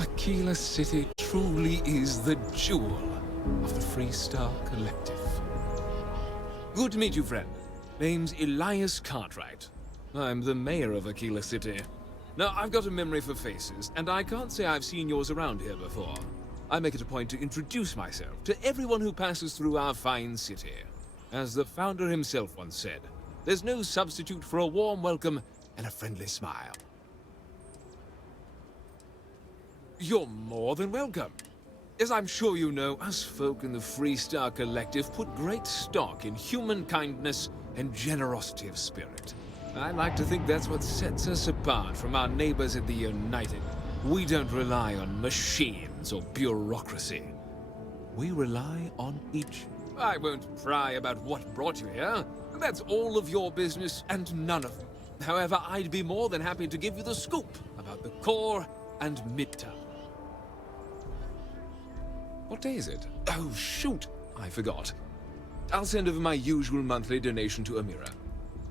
Aquila City truly is the jewel of the Free Star Collective. Good to meet you, friend. Name's Elias Cartwright. I'm the mayor of Aquila City. Now, I've got a memory for faces, and I can't say I've seen yours around here before. I make it a point to introduce myself to everyone who passes through our fine city. As the founder himself once said, there's no substitute for a warm welcome and a friendly smile. You're more than welcome. As I'm sure you know, us folk in the Free Star Collective put great stock in human kindness and generosity of spirit. I like to think that's what sets us apart from our neighbors at the United. We don't rely on machines or bureaucracy. We rely on each. I won't pry about what brought you here. That's all of your business and none of mine. However, I'd be more than happy to give you the scoop about the core and midterm. What day is it? Oh, shoot! I forgot. I'll send over my usual monthly donation to Amira.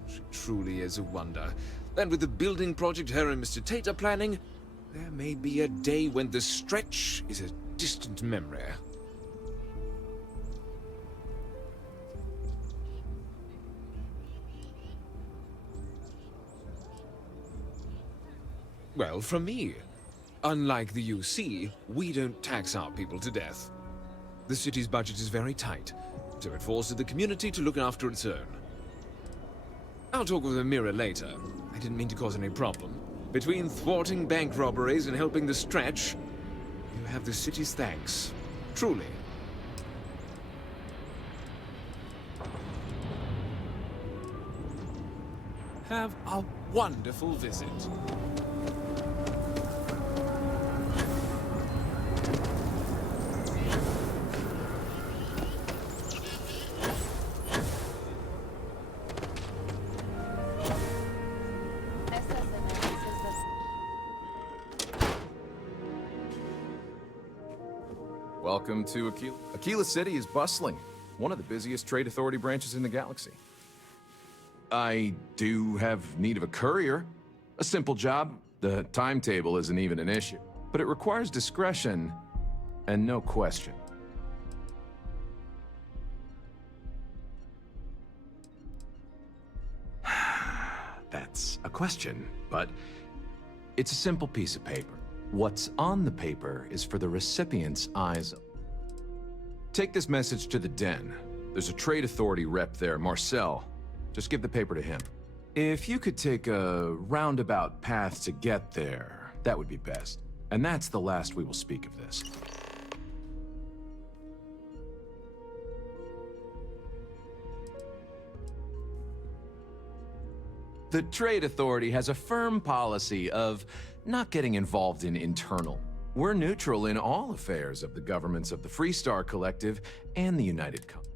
She truly is a wonder. And with the building project her and Mr. Tate are planning, there may be a day when the stretch is a distant memory. Well, from me. Unlike the UC, we don't tax our people to death. The city's budget is very tight, so it falls to the community to look after its own. I'll talk with Amira later. I didn't mean to cause any problem. Between thwarting bank robberies and helping the stretch, you have the city's thanks. Truly. Have a wonderful visit. Welcome to Aquila. Aquila City is bustling, one of the busiest trade authority branches in the galaxy. I do have need of a courier. A simple job. The timetable isn't even an issue, but it requires discretion and no question. That's a question, but it's a simple piece of paper. What's on the paper is for the recipient's eyes. Take this message to the Den. There's a trade authority rep there, Marcel. Just give the paper to him. If you could take a roundabout path to get there, that would be best. And that's the last we will speak of this. The Trade Authority has a firm policy of not getting involved in internal. We're neutral in all affairs of the governments of the Free Star Collective and the United Kingdom.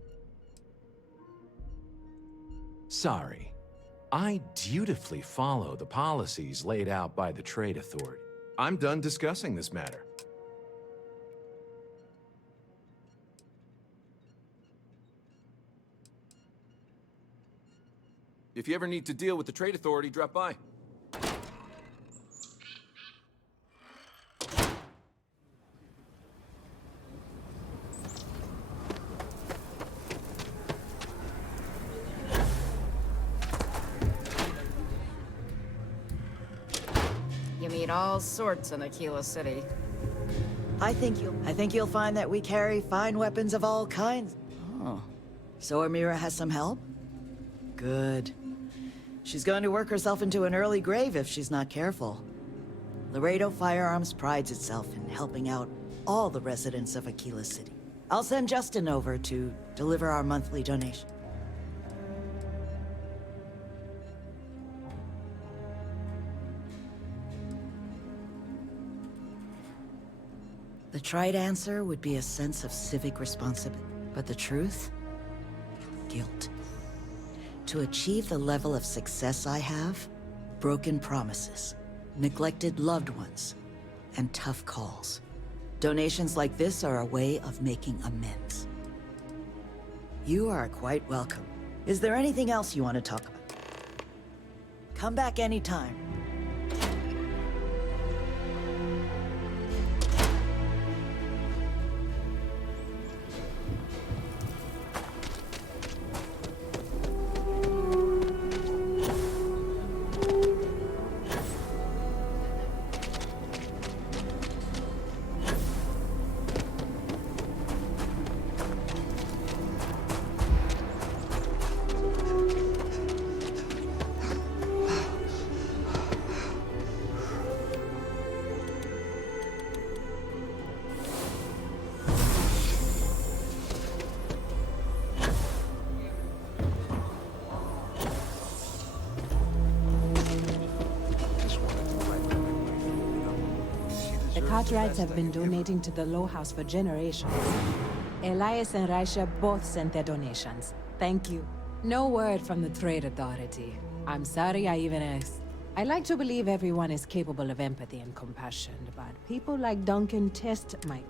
Sorry. I dutifully follow the policies laid out by the Trade Authority. I'm done discussing this matter. If you ever need to deal with the Trade Authority, drop by. You meet all sorts in Aquila City. I think you'll find that we carry fine weapons of all kinds. Oh. So Amira has some help? Good. She's going to work herself into an early grave if she's not careful. Laredo Firearms prides itself in helping out all the residents of Aquila City. I'll send Justin over to deliver our monthly donation. The trite answer would be a sense of civic responsibility, but the truth? Guilt. To achieve the level of success I have, broken promises, neglected loved ones, and tough calls. Donations like this are a way of making amends. You are quite welcome. Is there anything else you want to talk about? Come back anytime. Cartwrights have been donating to the Low House for generations. Elias and Raisha both sent their donations. Thank you. No word from the Trade Authority. I'm sorry I even asked. I like to believe everyone is capable of empathy and compassion, but people like Duncan test my...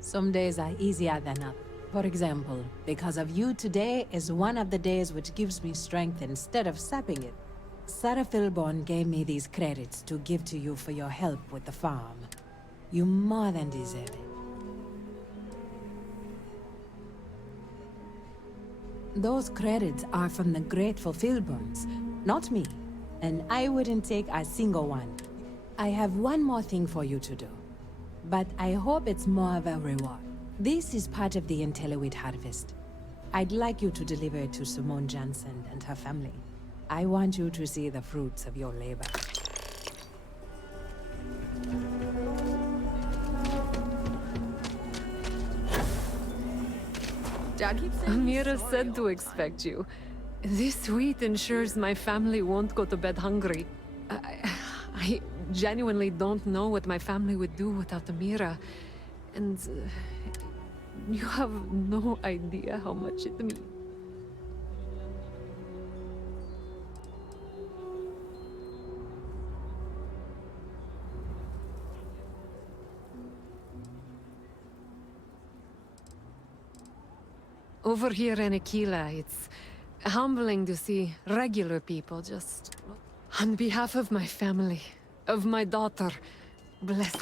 Some days are easier than others. For example, because of you, today is one of the days which gives me strength instead of sapping it. Sarah Philborn gave me these credits to give to you for your help with the farm. You more than deserve it. Those credits are from the grateful Philborns, not me. And I wouldn't take a single one. I have one more thing for you to do. But I hope it's more of a reward. This is part of the Intelliwit harvest. I'd like you to deliver it to Simone Jansen and her family. I want you to see the fruits of your labor. Amira said to expect you. This wheat ensures my family won't go to bed hungry. I genuinely don't know what my family would do without Amira. And you have no idea how much it means. Over here in Aquila, it's humbling to see regular people just... On behalf of my family, of my daughter, bless...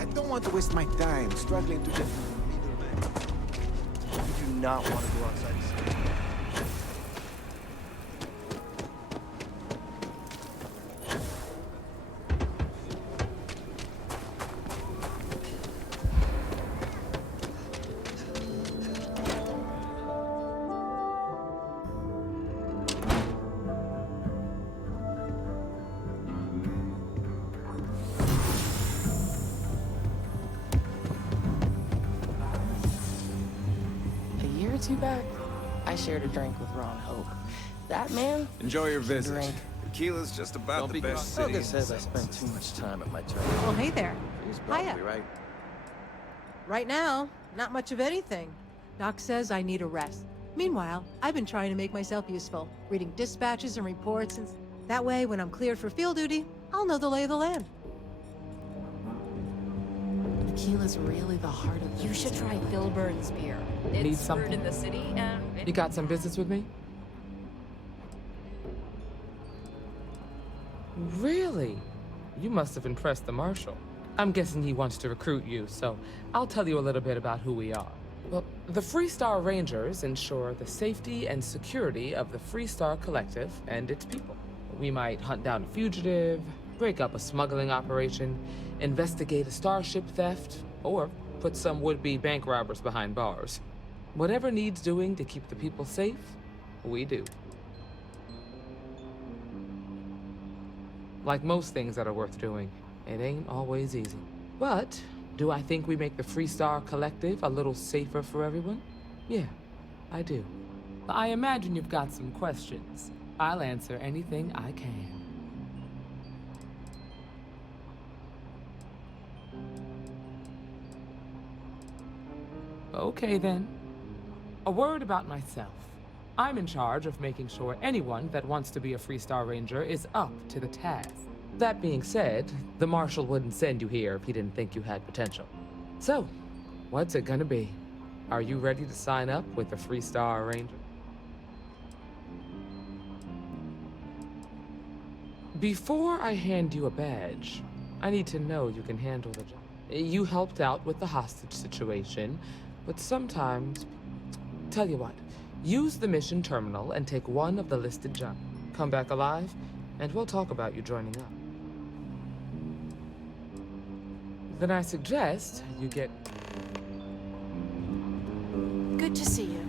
I don't want to waste my time struggling to get middleman. You do not want to go outside the city. Back, I shared a drink with Ron Hope. That man. Enjoy your visit. Drink. Tequila's just about the best city. Olga says I spend too much time at my tournament. Oh, hey there. He's probably Hiya. right. Right now, not much of anything. Doc says I need a rest. Meanwhile, I've been trying to make myself useful, reading dispatches and reports, and that way, when I'm cleared for field duty, I'll know the lay of the land. Tequila's really the heart of... You should try Philburn's beer. Need It's something? brewed in the city, and You got some business with me? Really? You must have impressed the Marshal. I'm guessing he wants to recruit you, so I'll tell you a little bit about who we are. Well, the Freestar Rangers ensure the safety and security of the Freestar Collective and its people. We might hunt down a fugitive, break up a smuggling operation, investigate a starship theft, or put some would-be bank robbers behind bars. Whatever needs doing to keep the people safe, we do. Like most things that are worth doing, it ain't always easy. But do I think we make the Freestar Collective a little safer for everyone? Yeah, I do. I imagine you've got some questions. I'll answer anything I can. Okay then. A word about myself. I'm in charge of making sure anyone that wants to be a Freestar Ranger is up to the task. That being said, the Marshal wouldn't send you here if he didn't think you had potential. So, what's it gonna be? Are you ready to sign up with the Freestar Ranger? Before I hand you a badge, I need to know you can handle the job. You helped out with the hostage situation, but sometimes... Tell you what, use the mission terminal and take one of the listed jobs. Come back alive, and we'll talk about you joining up. Then I suggest you get... Good to see you.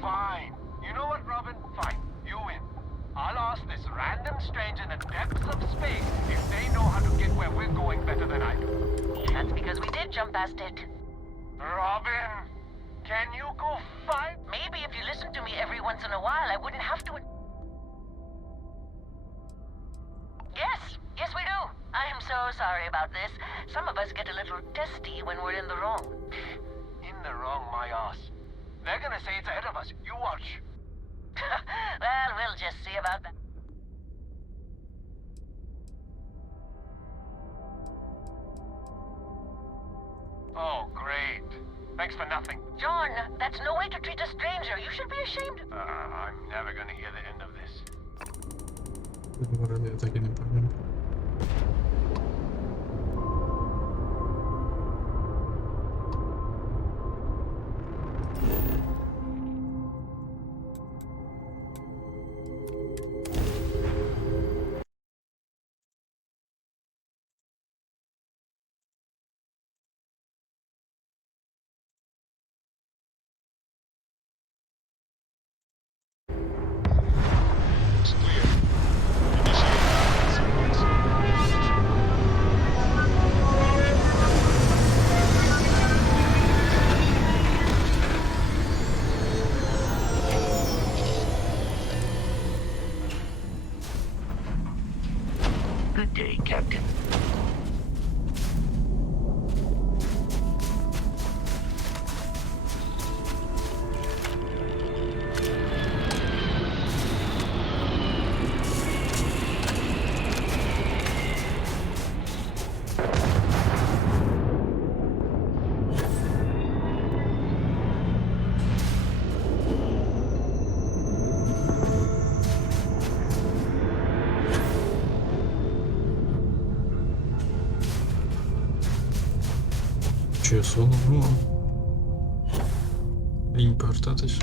Fine. You know what, Robin? Fine. You win. I'll ask this random stranger in the depths of space if they know how to get where we're going better than I do. That's because we did jump past it. Robin, can you go fight? Maybe if you listened to me every once in a while, I wouldn't have to... Yes, we do. I am so sorry about this. Some of us get a little testy when we're in the wrong. In the wrong, my ass. They're gonna say it's ahead of us. You watch. Well, we'll just see about that. Oh, great. Thanks for nothing. John, that's no way to treat a stranger. You should be ashamed. I'm never gonna hear the end of this. Я так и не понял. Good day, Captain. Че, соло було? Лінь повертатись.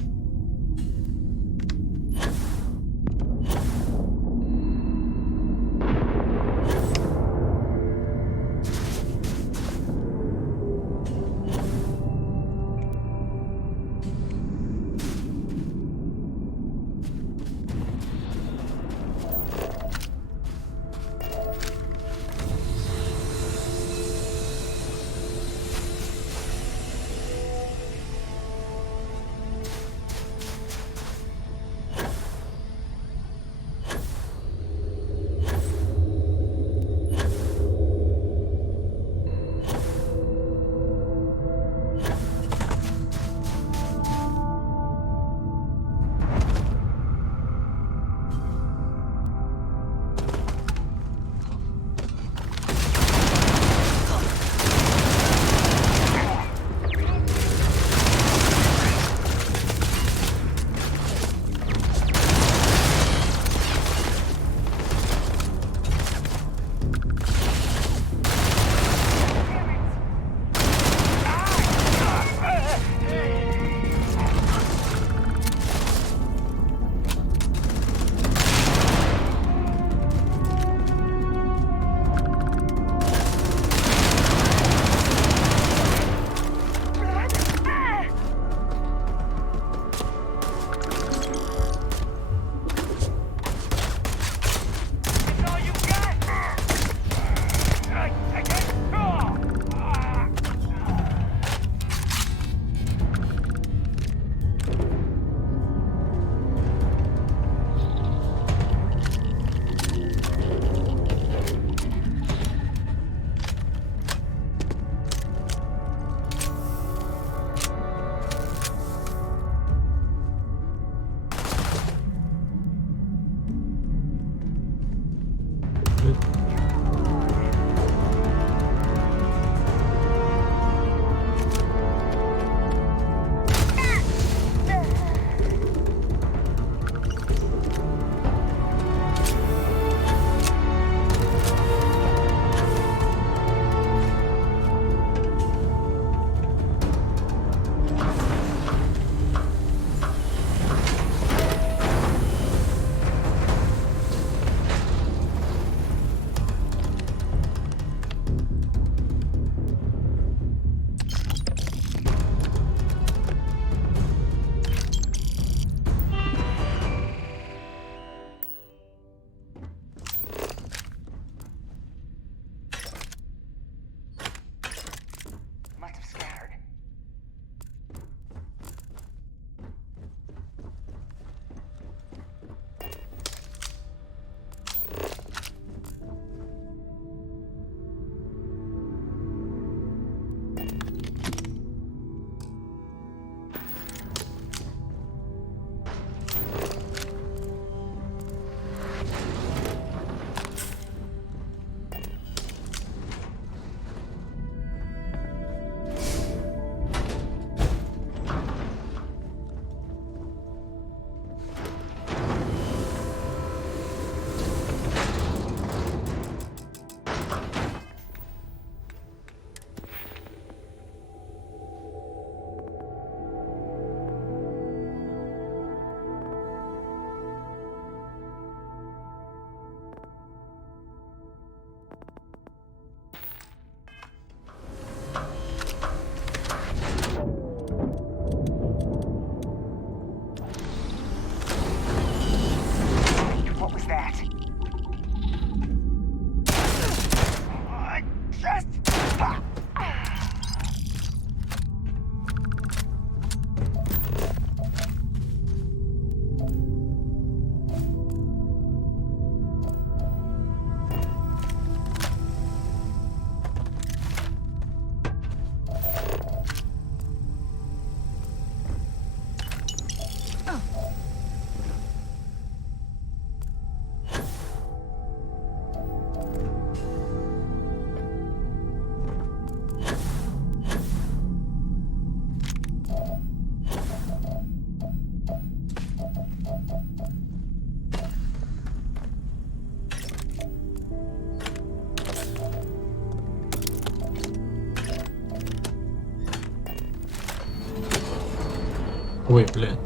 Ой, блядь.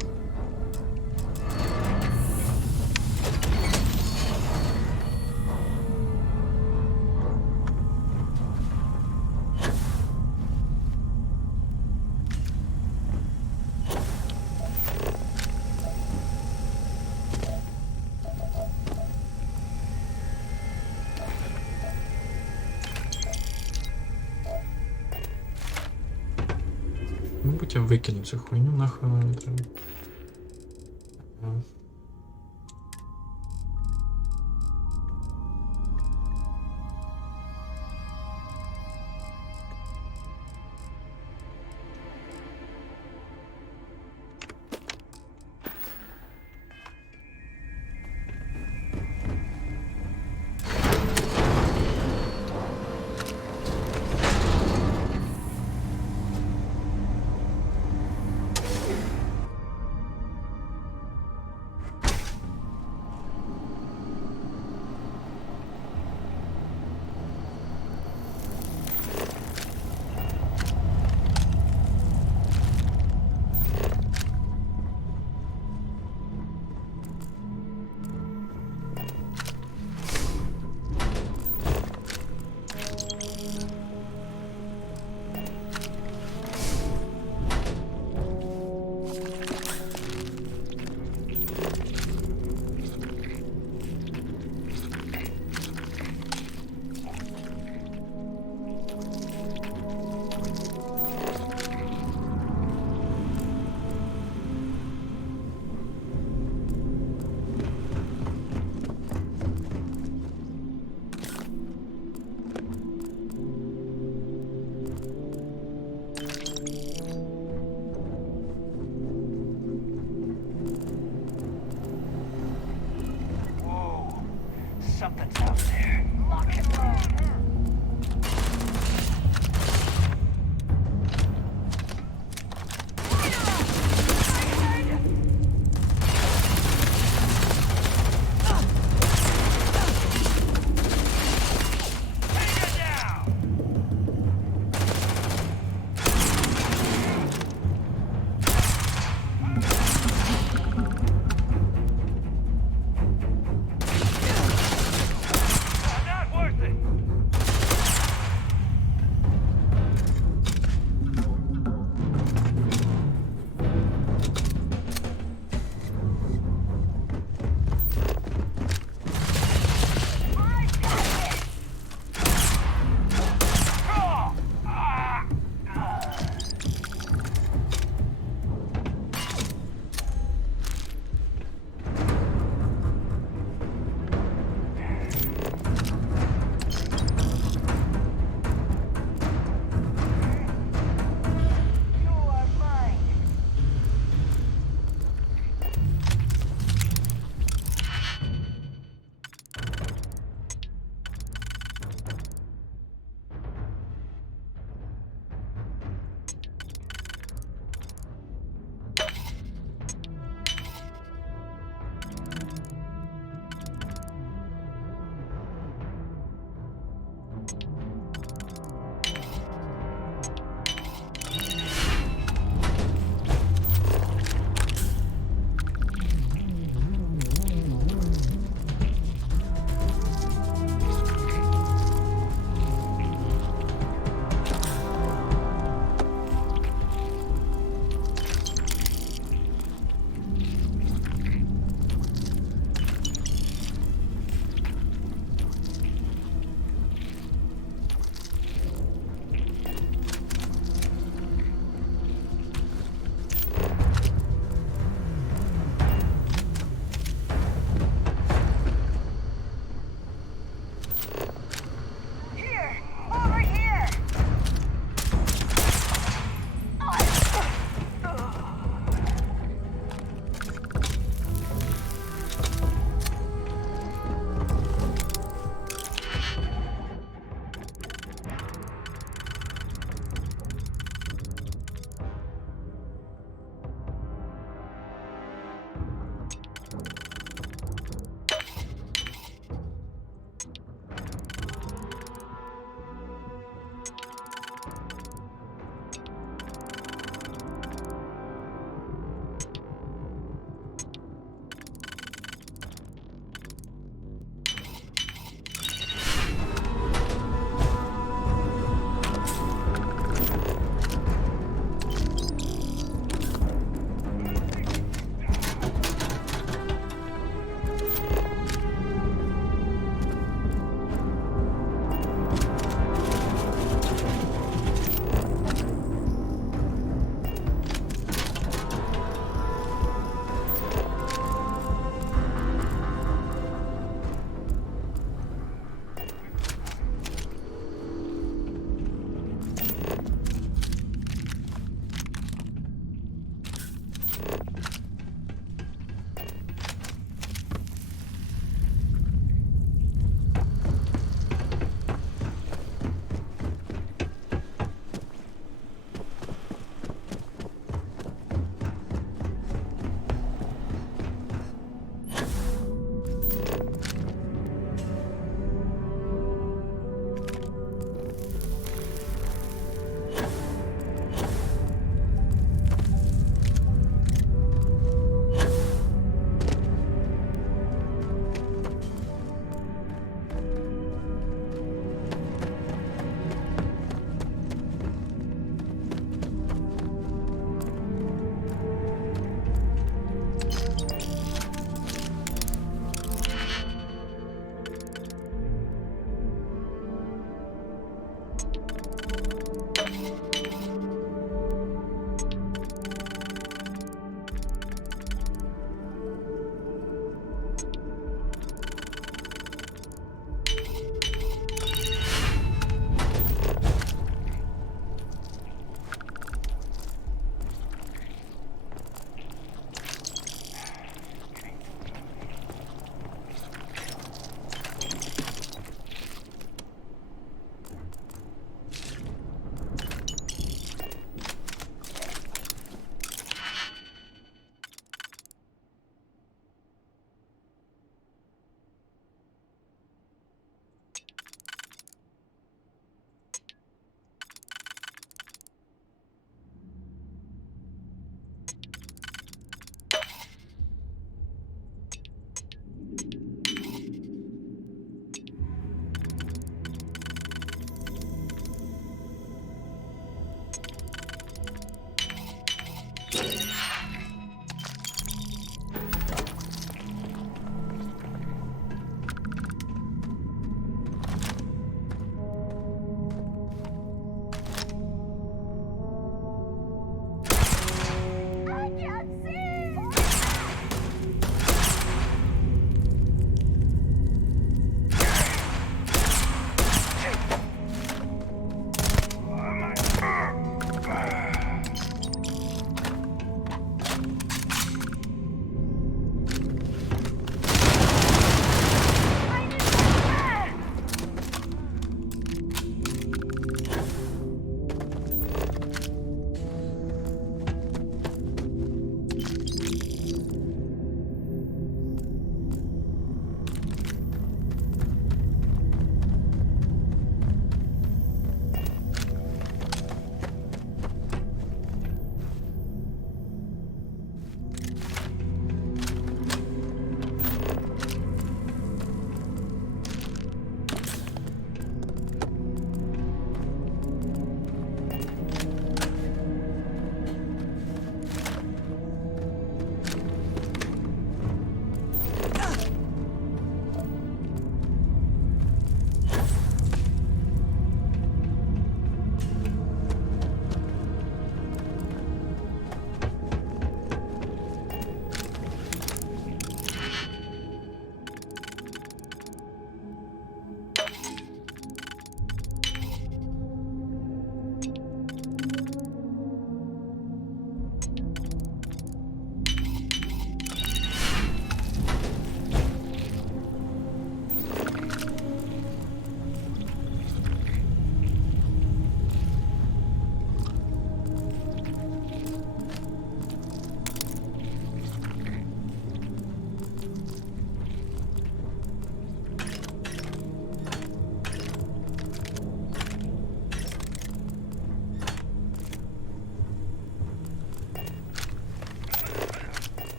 Мабуть, я викину цю хуйню, нахуй вона не треба.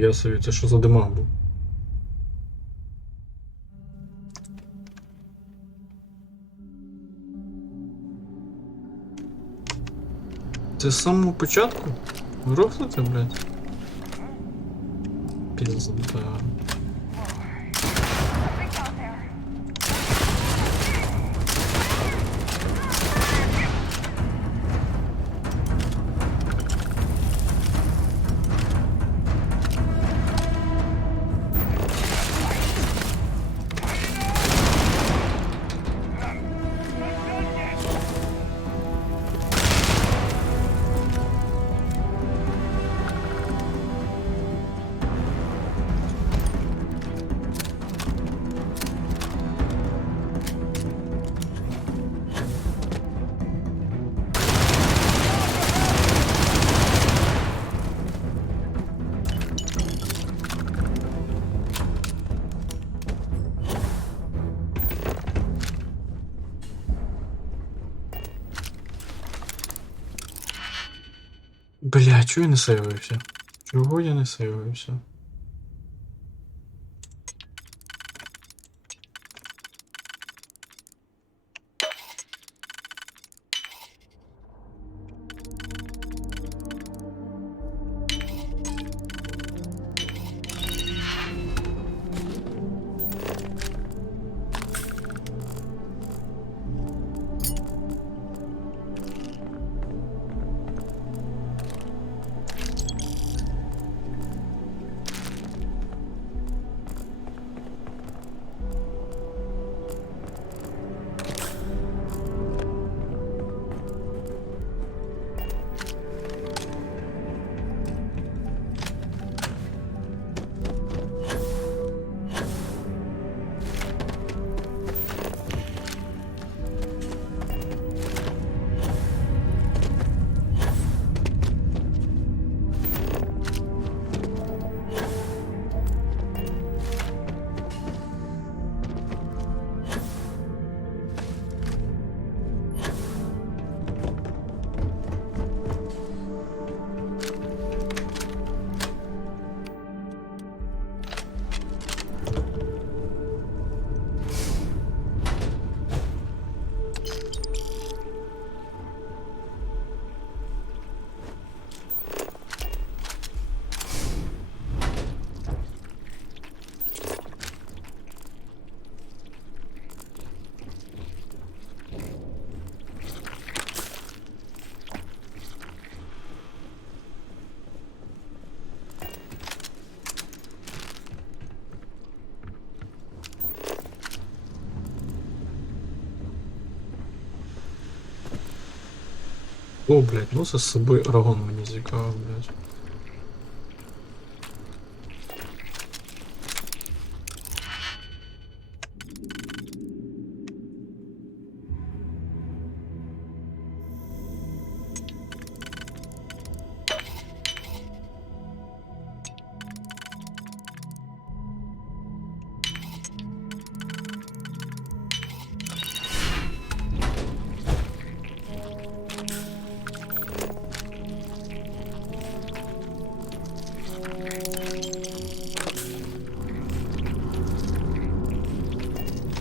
Я собі, це що за димах був? Це з самого початку? Грохнути, блядь? Пізда. Бля, чого я не сейвився? Чого я не сейвився? О, блядь, носа з собою аргон мені цікаво, блядь.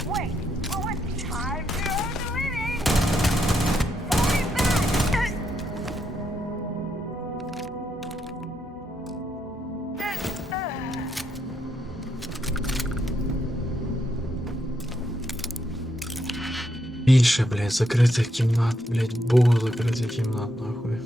Wait, but what time to earn a living? Fall me back! Більше, блядь, закритих кімнат, блядь, богу закритих кімнат, нахуй.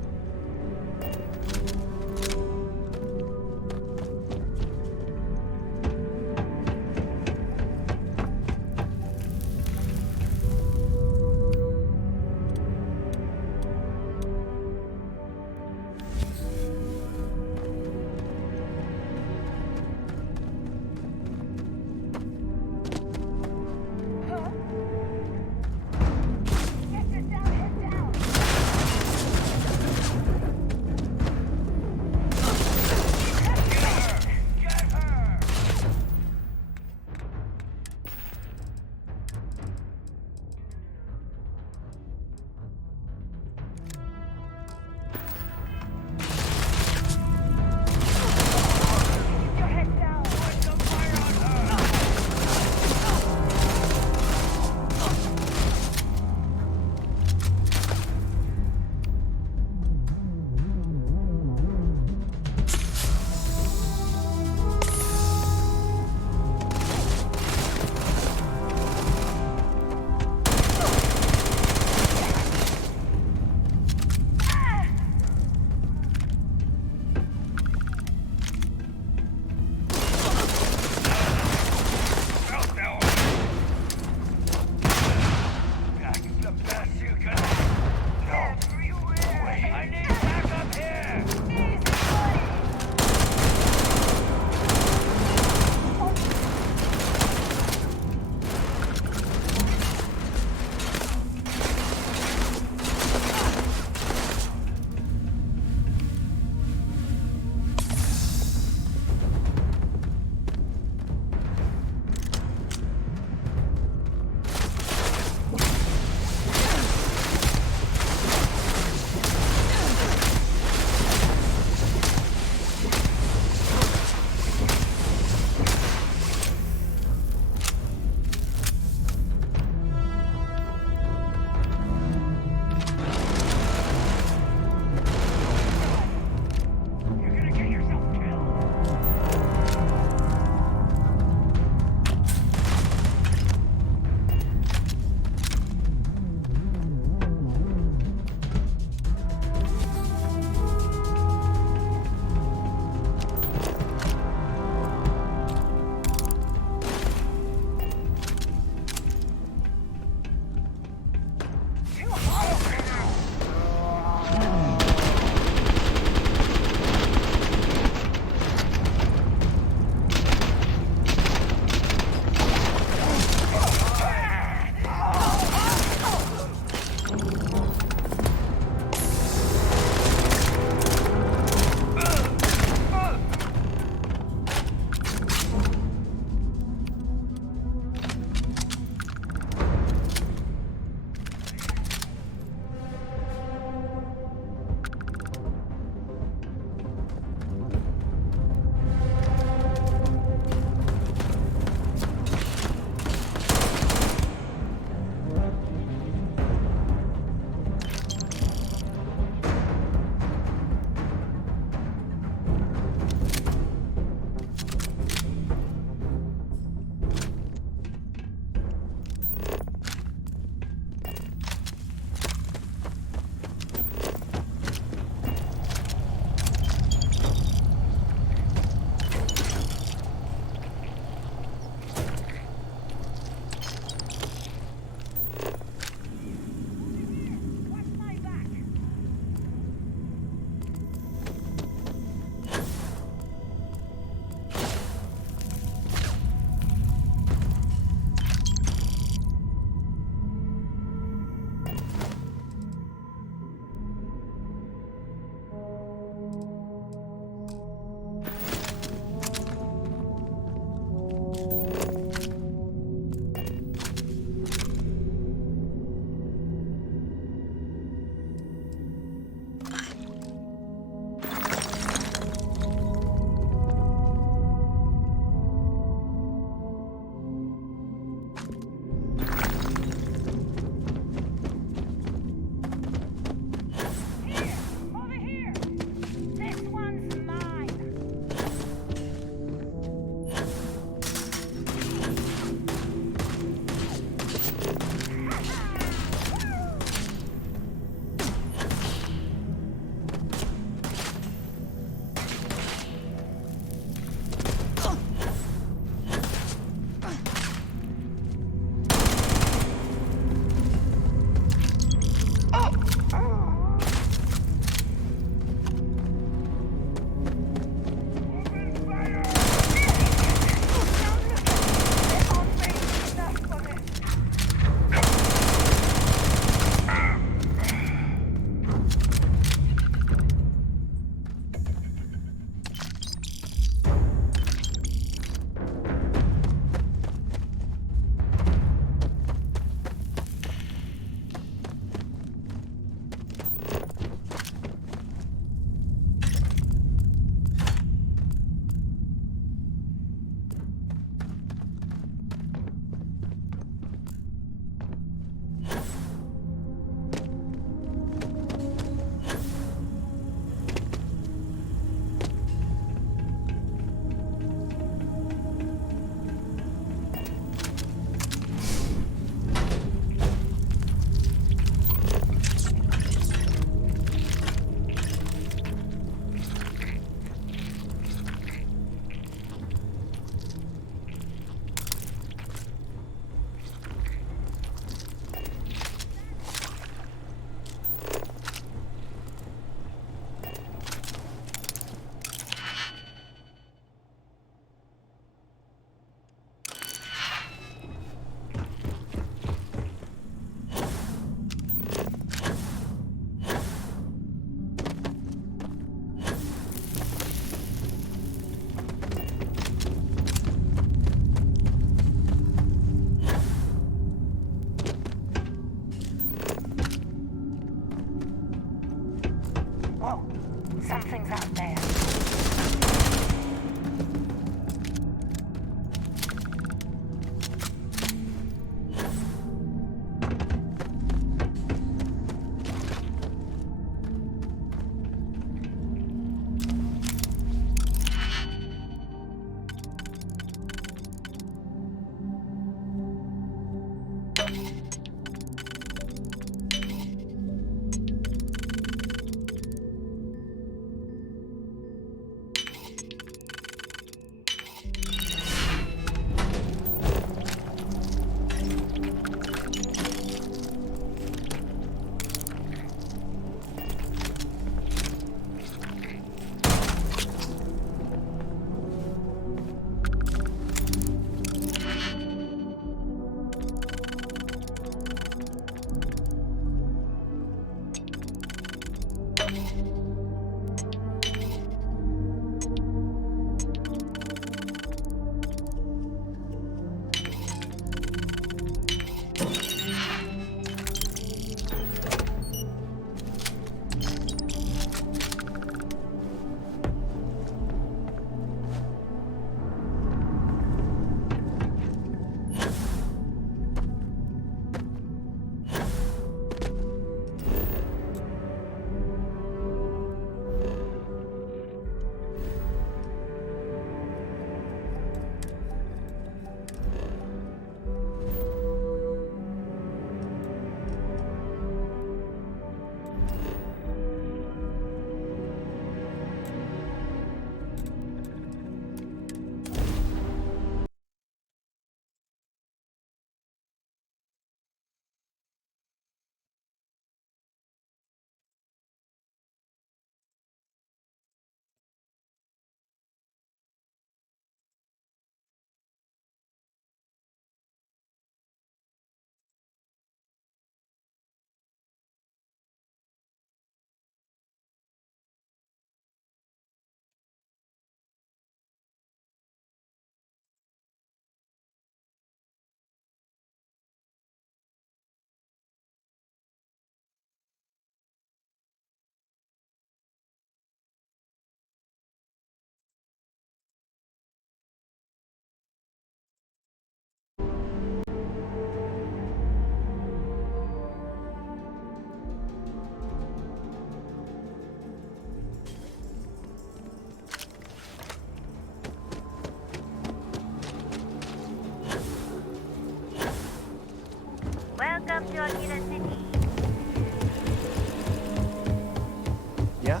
Yeah?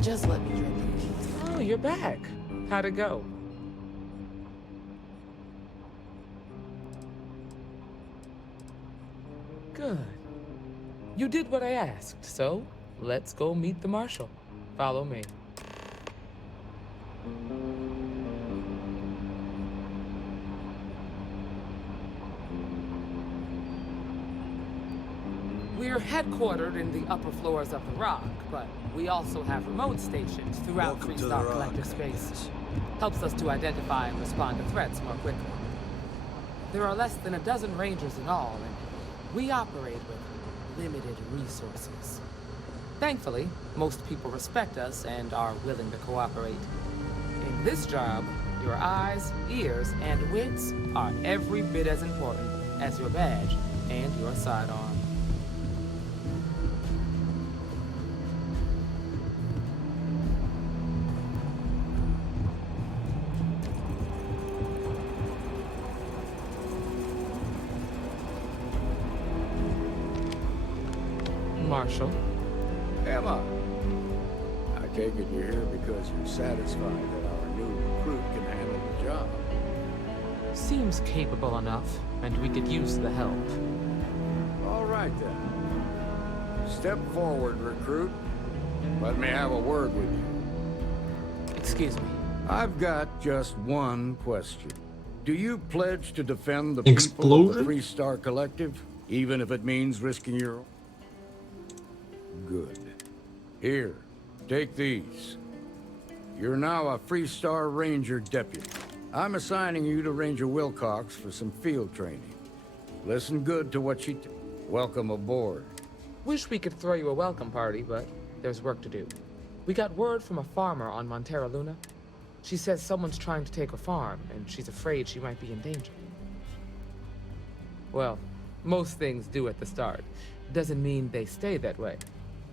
Just let me drink. Oh, you're back. How'd it go? Good. You did what I asked, so let's go meet the marshal. Follow me. We're headquartered in the upper floors of the Rock, but we also have remote stations throughout Welcome to Freestar the Rock, Collective I space. guess. Helps us to identify and respond to threats more quickly. There are less than a dozen rangers in all, and we operate with limited resources. Thankfully, most people respect us and are willing to cooperate. In this job, your eyes, ears, and wits are every bit as important as your badge and your sidearm. Marshal. Emma, I take it you're here because you're satisfied that our new recruit can handle the job. Seems capable enough, and we could use the help. All right, then. Step forward, recruit. Let me have a word with you. Excuse me. I've got just one question. Do you pledge to defend the people of the Explosion? Freestar Collective, even if it means risking your... Good. Here, take these. You're now a Freestar Ranger deputy. I'm assigning you to Ranger Wilcox for some field training. Listen good to what welcome aboard. Wish we could throw you a welcome party, but there's work to do. We got word from a farmer on Montera Luna. She says someone's trying to take her farm, and she's afraid she might be in danger. Well, most things do at the start. Doesn't mean they stay that way.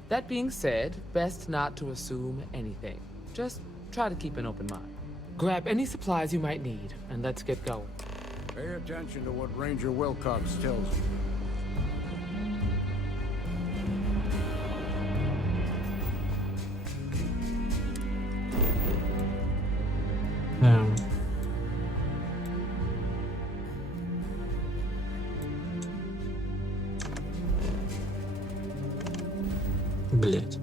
That being said, best not to assume anything. Just try to keep an open mind. Grab any supplies you might need, and let's get going. Pay attention to what Ranger Wilcox tells you. Блять.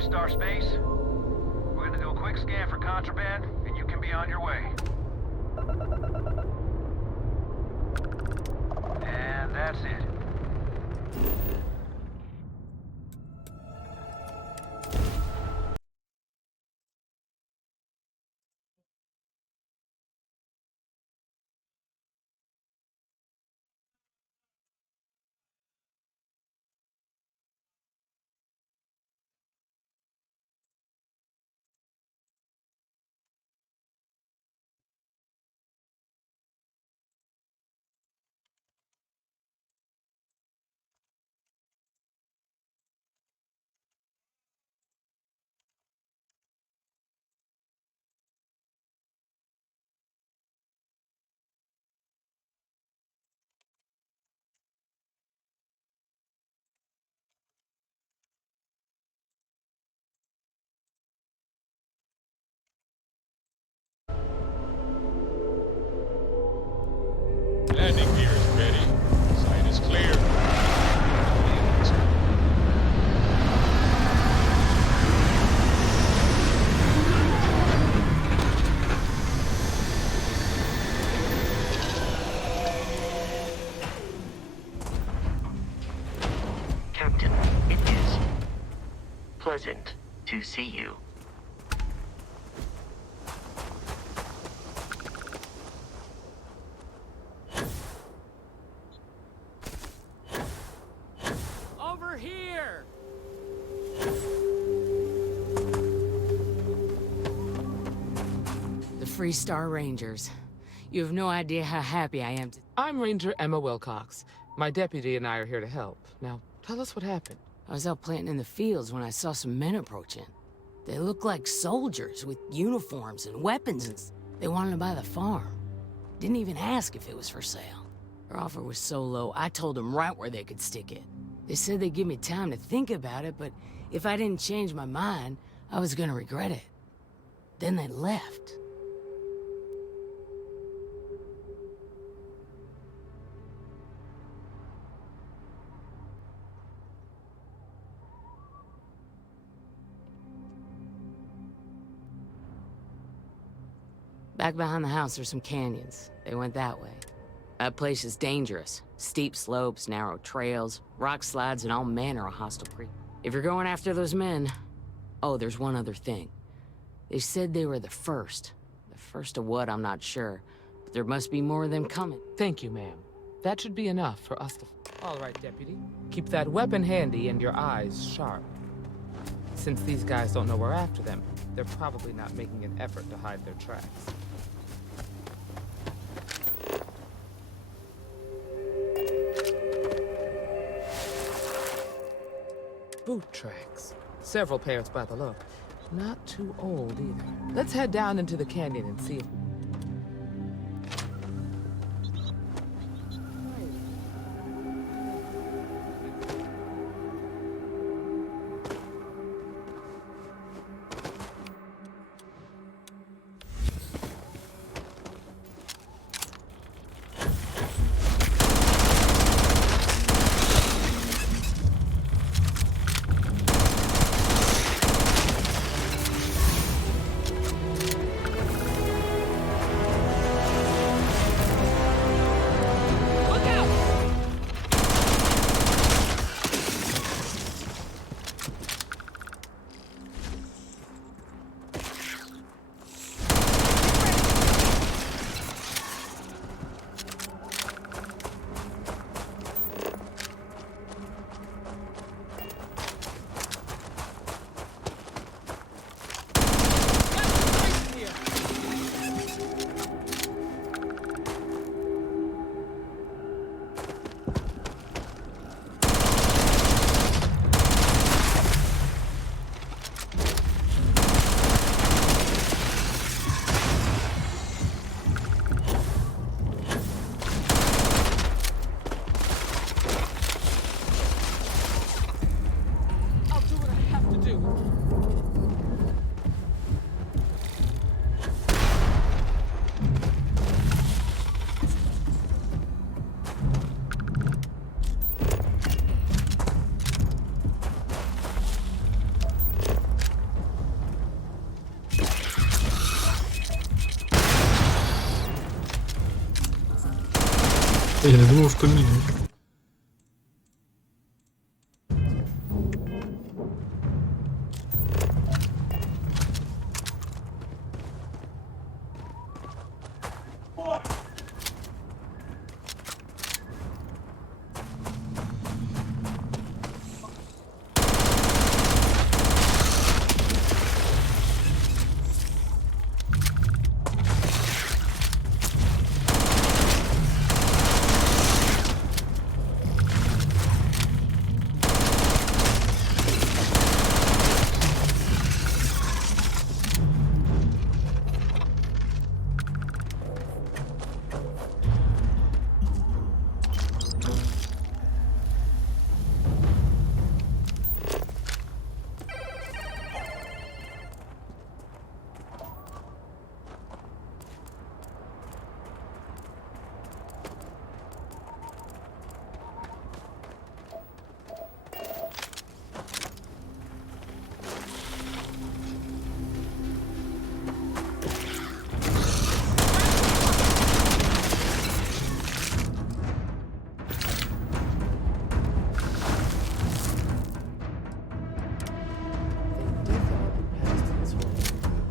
Free Star Space. We're gonna do a quick scan for contraband, and you can be on your way. And that's it. Landing gear is ready. Site is clear. Captain, it is pleasant to see you. Over here! The Free Star Rangers. You have no idea how happy I am to... I'm Ranger Emma Wilcox. My deputy and I are here to help. Now, tell us what happened. I was out planting in the fields when I saw some men approaching. They looked like soldiers with uniforms and weapons, and they wanted to buy the farm. Didn't even ask if it was for sale. Their offer was so low, I told them right where they could stick it. They said they'd give me time to think about it, but if I didn't change my mind, I was gonna regret it. Then they left. Back behind the house are some canyons. They went that way. That place is dangerous. Steep slopes, narrow trails, rock slides, and all manner of hostile creatures. If you're going after those men... Oh, there's one other thing. They said they were the first. The first of what, I'm not sure. But there must be more of them coming. Thank you, ma'am. That should be enough for us to... All right, deputy. Keep that weapon handy and your eyes sharp. Since these guys don't know we're after them, they're probably not making an effort to hide their tracks. Boot tracks. Several pairs by the look. Not too old either. Let's head down into the canyon and see if... Я не думав, що мені.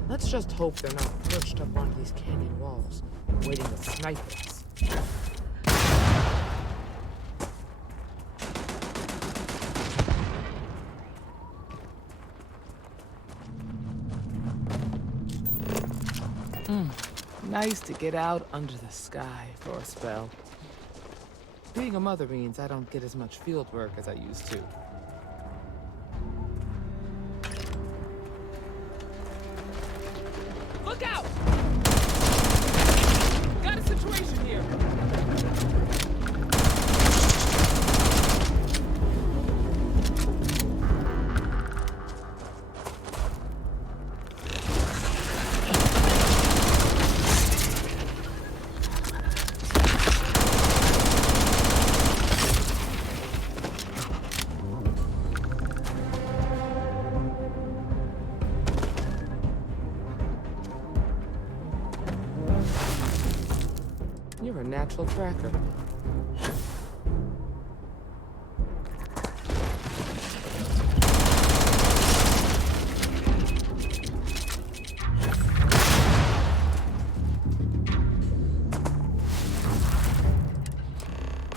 Let's just hope they're not perched up on these canyon walls, waiting to snipe us. Nice to get out under the sky for a spell. Being a mother means I don't get as much field work as I used to. Look out! Got a situation here. You're a natural tracker.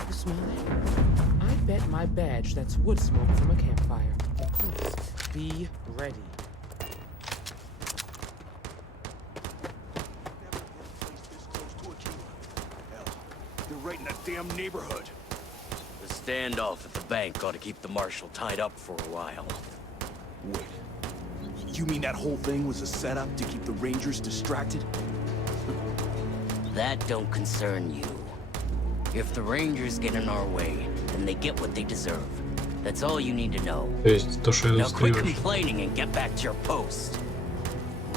You smell it? I bet my badge that's wood smoke from a campfire. They're close. Be ready. Right in that damn neighborhood. The standoff at the bank ought to keep the marshal tied up for a while. Wait. You mean that whole thing was a setup to keep the Rangers distracted? That don't concern you. If the Rangers get in our way, then they get what they deserve. That's all you need to know. Now quit complaining and get back to your post.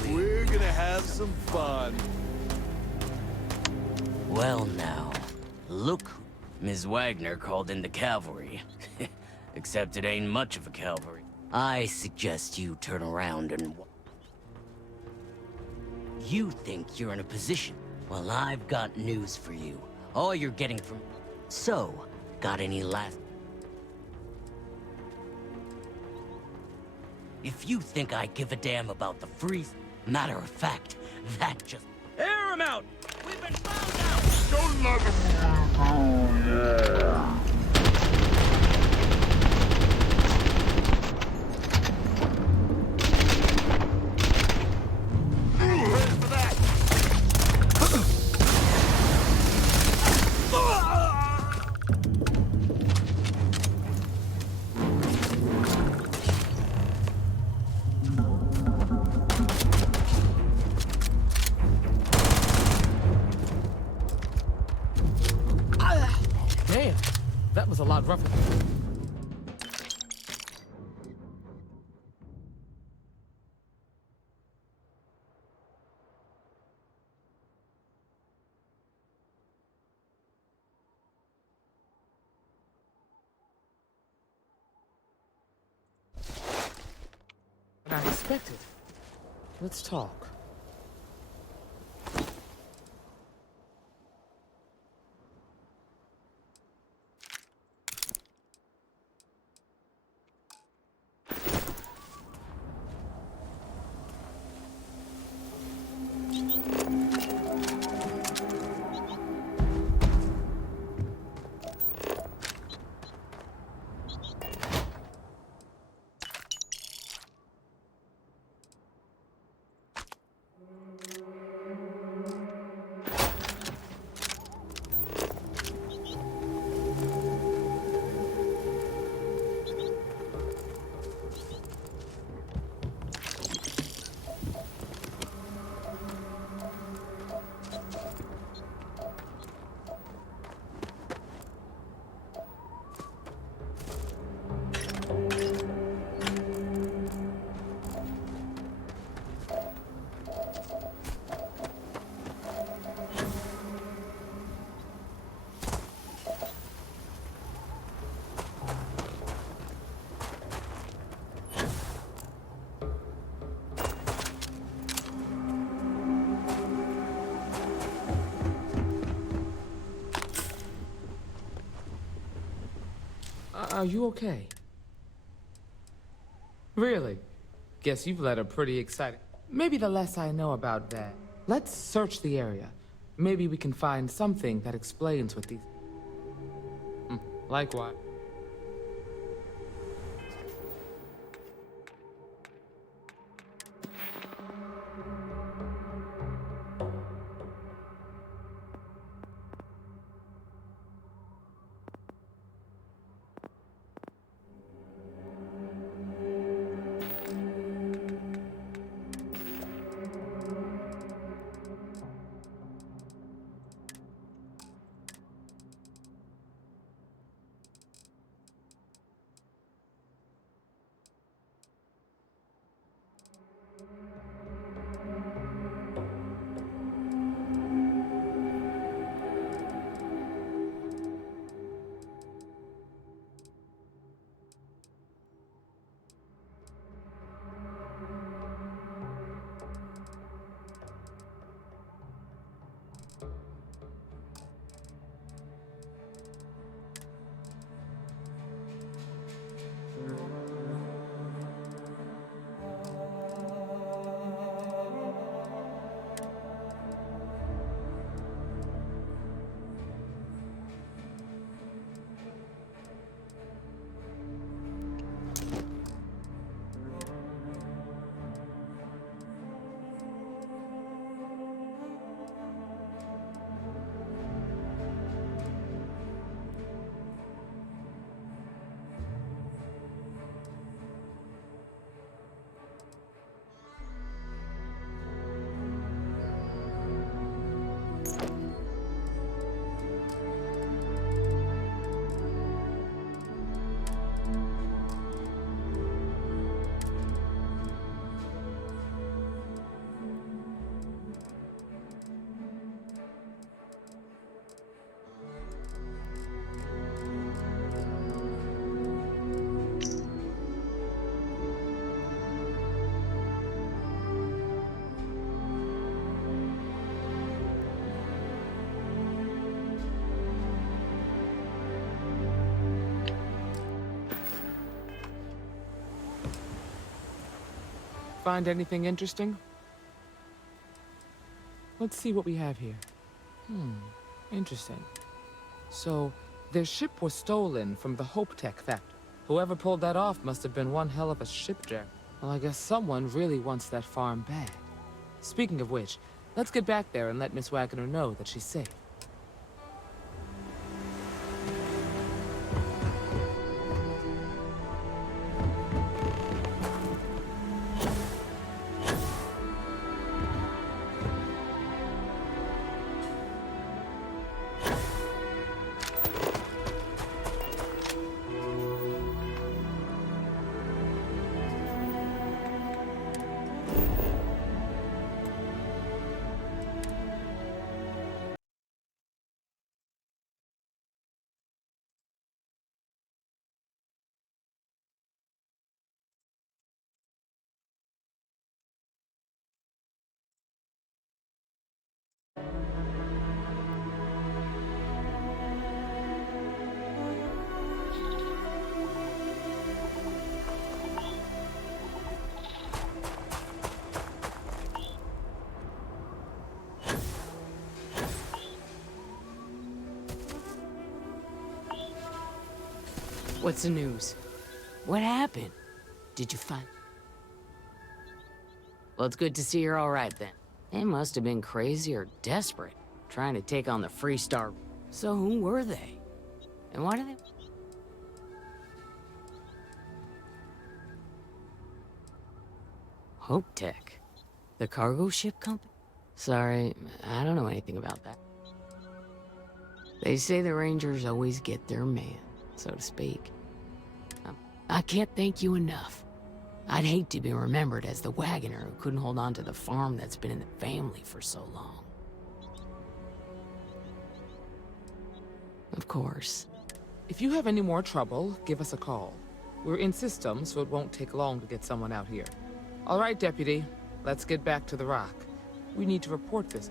We're gonna have some fun. Well now. Look, Ms. Wagner called in the cavalry. Except it ain't much of a cavalry. I suggest you turn around and... You think you're in a position? Well, I've got news for you. All you're getting from... So, got any last... If you think I give a damn about the freeze... Matter of fact, that just... Air him out! We've been found out! Don't let him... Oh, yeah. Damn, that was a lot rougher. Than I expected. Let's talk. Are you okay? Really? Guess you've led a pretty exciting... Maybe the less I know about that. Let's search the area. Maybe we can find something that explains what these... Likewise. Find anything interesting? Let's see what we have here. Interesting. So, their ship was stolen from the Hope Tech factory. Whoever pulled that off must have been one hell of a shipjack. Well, I guess someone really wants that farm bad. Speaking of which, let's get back there and let Miss Wagner know that she's safe. What's the news? What happened? Did you find... Well, it's good to see you're all right then. They must have been crazy or desperate, trying to take on the Free Star. So who were they? And why do they... Hope Tech? The cargo ship company? Sorry, I don't know anything about that. They say the Rangers always get their man, so to speak. I can't thank you enough. I'd hate to be remembered as the wagoner who couldn't hold on to the farm that's been in the family for so long. Of course. If you have any more trouble, give us a call. We're in system, so it won't take long to get someone out here. All right, Deputy. Let's get back to the Rock. We need to report this.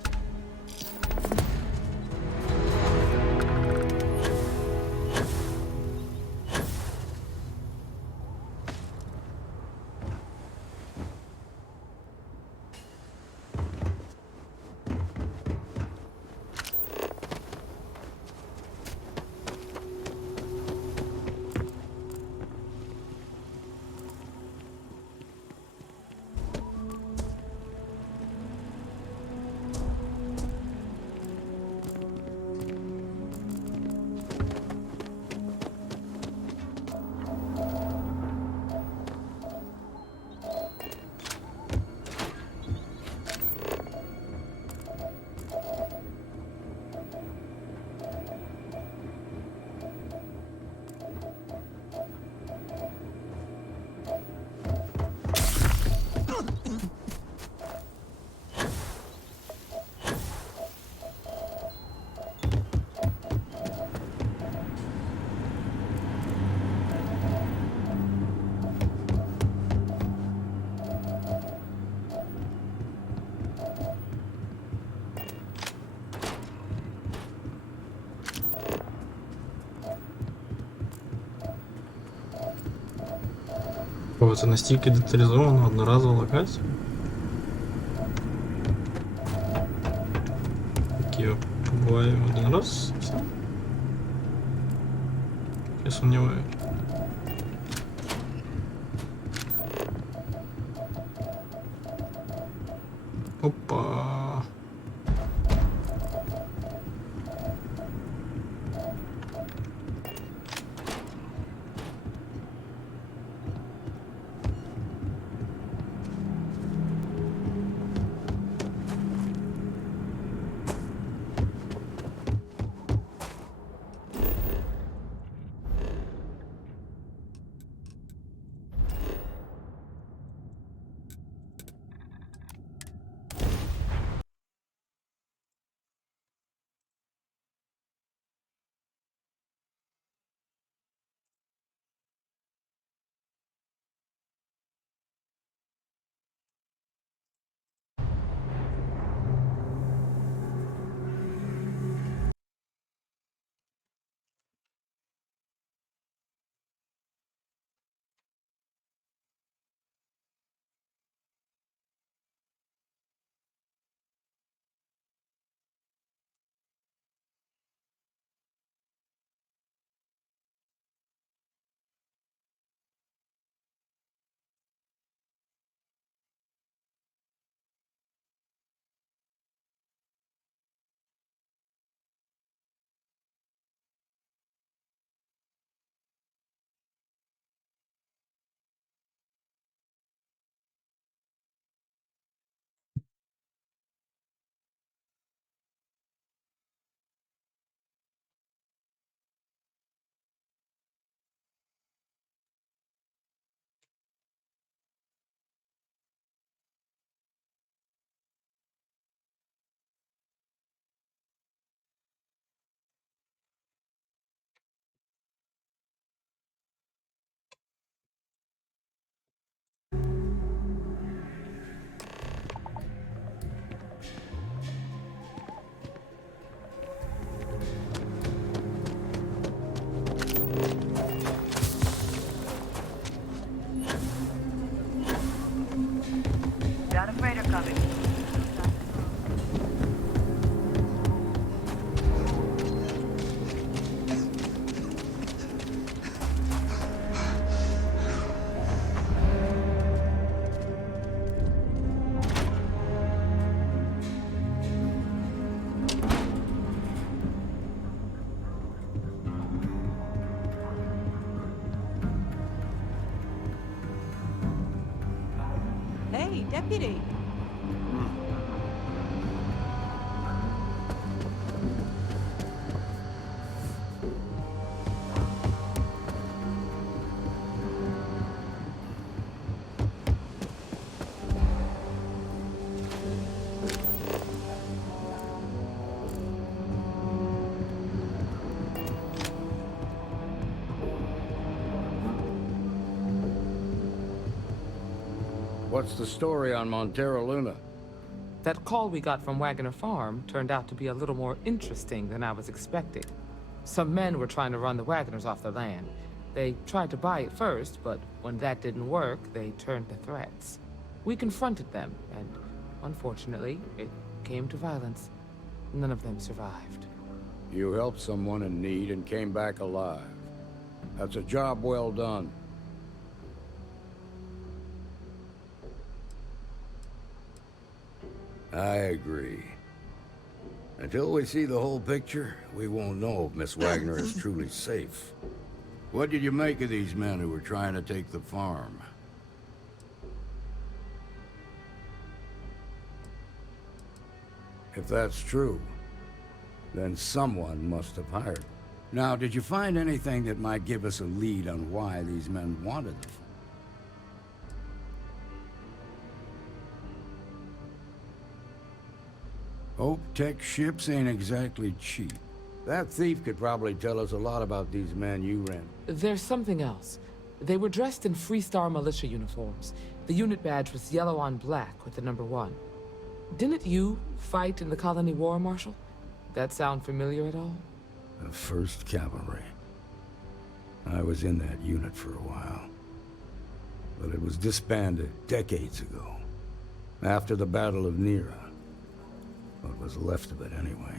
О, це настільки деталізовано, одноразова локація. Які побуває один раз, все. Я сумніваюся. Опа. Got a freighter coming. Hey, deputy. What's the story on Montero Luna? That call we got from Wagner Farm turned out to be a little more interesting than I was expecting. Some men were trying to run the Wagners off the land. They tried to buy it first, but when that didn't work, they turned to threats. We confronted them, and unfortunately, it came to violence. None of them survived. You helped someone in need and came back alive. That's a job well done. I agree. Until we see the whole picture, we won't know if Miss Wagner is truly safe. What did you make of these men who were trying to take the farm? If that's true, then someone must have hired them. Now, did you find anything that might give us a lead on why these men wanted the farm? Hope Tech ships ain't exactly cheap. That thief could probably tell us a lot about these men you rent. There's something else. They were dressed in Freestar militia uniforms. The unit badge was yellow on black with the number 1. Didn't you fight in the Colony War, Marshal? That sound familiar at all? The 1st Cavalry. I was in that unit for a while. but it was disbanded decades ago. After the Battle of Nira. What was left of it, anyway.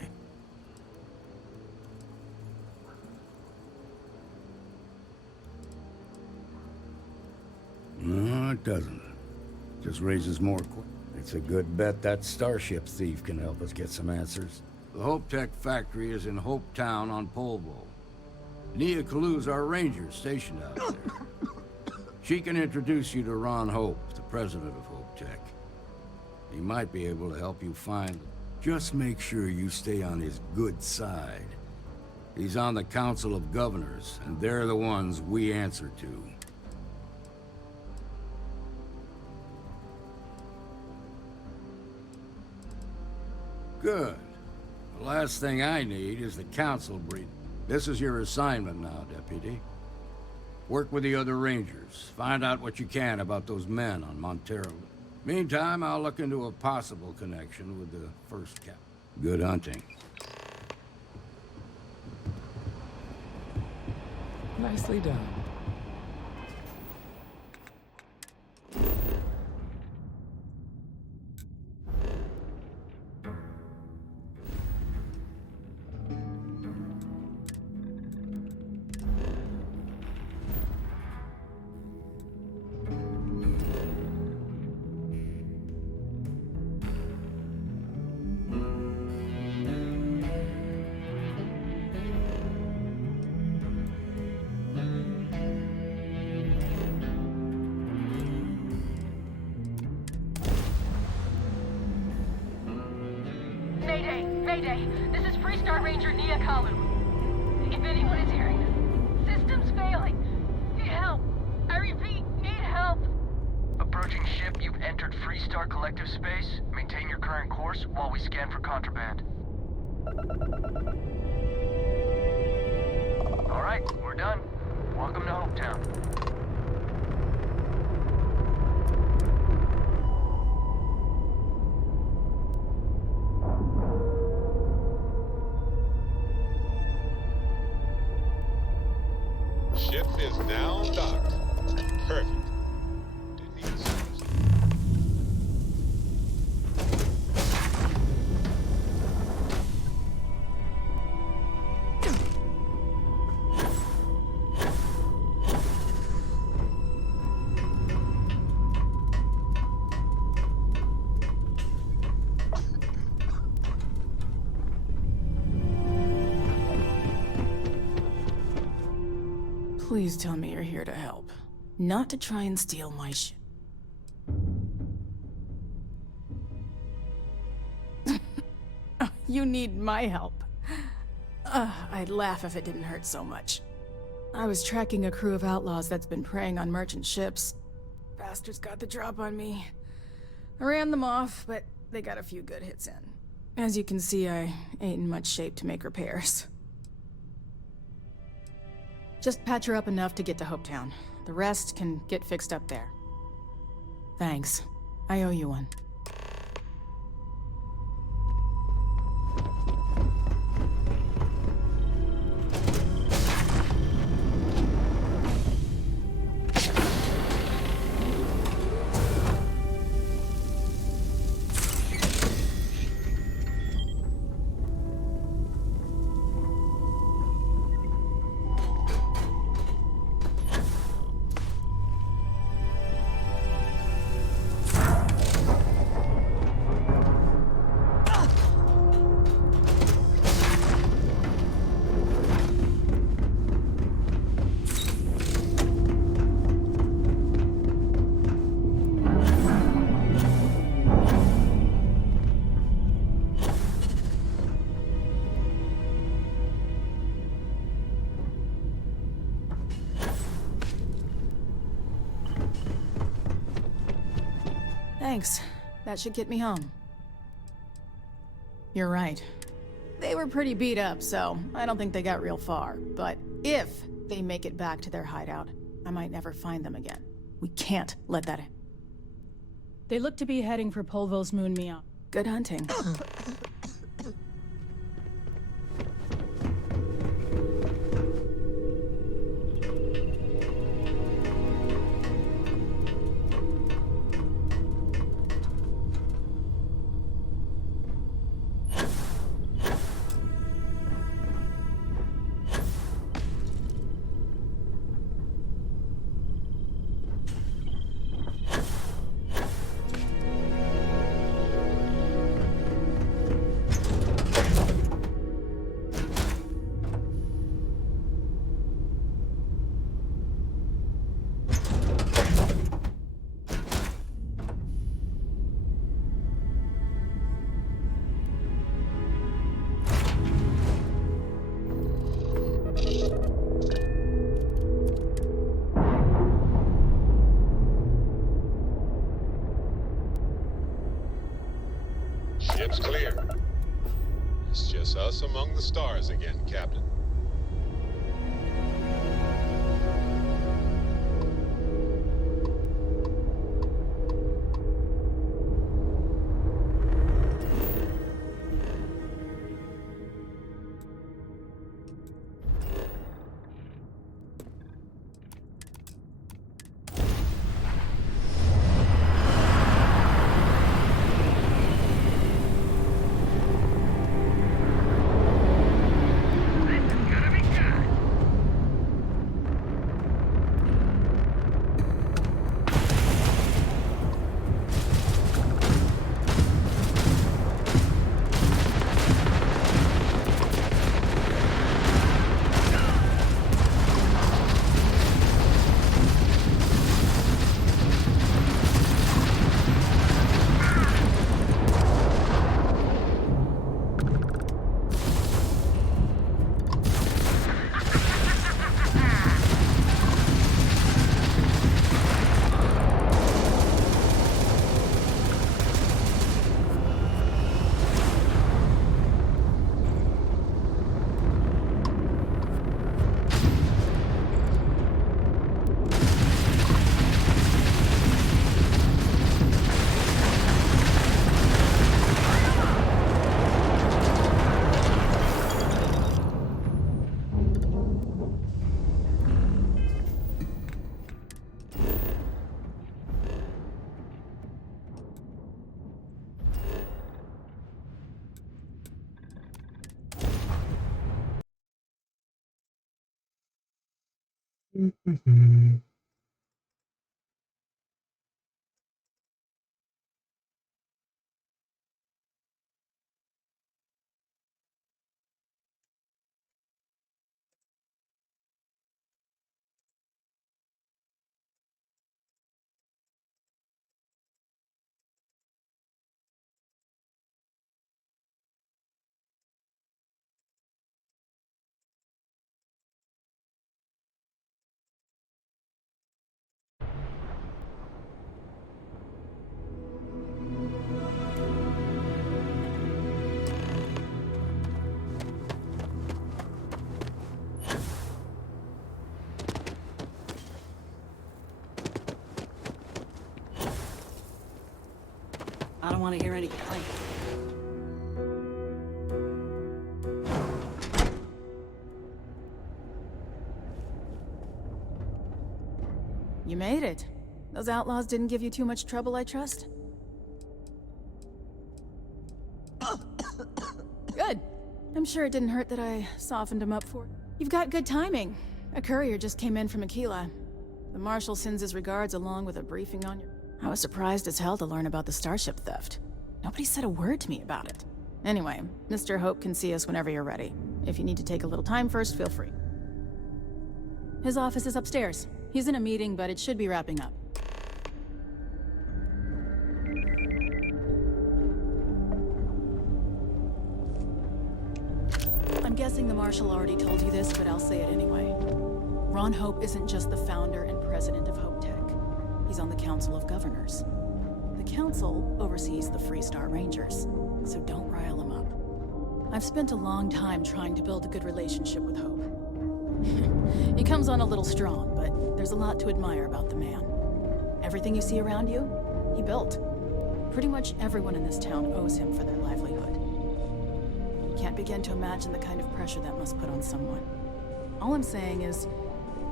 No, it doesn't. Just raises more questions. It's a good bet that starship thief can help us get some answers. The Hope Tech factory is in Hope Town on Polvo. Nia Kalu's our ranger stationed out there. She can introduce you to Ron Hope, the president of Hope Tech. He might be able to help you find... Just make sure you stay on his good side. He's on the Council of Governors, and they're the ones we answer to. Good. The last thing I need is the Council brief. This is your assignment now, Deputy. Work with the other Rangers. Find out what you can about those men on Montero. Meantime, I'll look into a possible connection with the first cap. Good hunting. Nicely done. Mayday! This is Freestar Ranger Nia Kalu. If anyone is hearing this, system's failing. Need help. I repeat, need help. Approaching ship, you've entered Freestar Collective space. Maintain your current course while we scan for contraband. Alright, we're done. Welcome to Hometown. Ship is now docked. Perfect. Didn't need to see. Please tell me you're here to help, not to try and steal my shit. You need my help. I'd laugh if it didn't hurt so much. I was tracking a crew of outlaws that's been preying on merchant ships. Bastards got the drop on me. I ran them off, but they got a few good hits in. As you can see, I ain't in much shape to make repairs. Just patch her up enough to get to Hopetown. The rest can get fixed up there. Thanks. I owe you one. Thanks. That should get me home. You're right. They were pretty beat up, so I don't think they got real far. But if they make it back to their hideout, I might never find them again. We can't let that in. They look to be heading for Polvo's Moon Meow. Good hunting. It's just us among the stars again, Captain. I don't want to hear any complaint. You made it. Those outlaws didn't give you too much trouble, I trust? Good. I'm sure it didn't hurt that I softened him up for it. You've got good timing. A courier just came in from Aquila. The Marshal sends his regards along with a briefing on you. I was surprised as hell to learn about the starship theft. Nobody said a word to me about it. Anyway, Mr. Hope can see us whenever you're ready. If you need to take a little time first, feel free. His office is upstairs. He's in a meeting, but it should be wrapping up. I'm guessing the Marshal already told you this, but I'll say it anyway. Ron Hope isn't just the founder and president of Hope Tech. He's on the Council of Governors. The Council oversees the Freestar Rangers, so don't rile him up. I've spent a long time trying to build a good relationship with Hope. He comes on a little strong, but there's a lot to admire about the man. Everything you see around you, he built. Pretty much everyone in this town owes him for their livelihood. Can't begin to imagine the kind of pressure that must put on someone. All I'm saying is,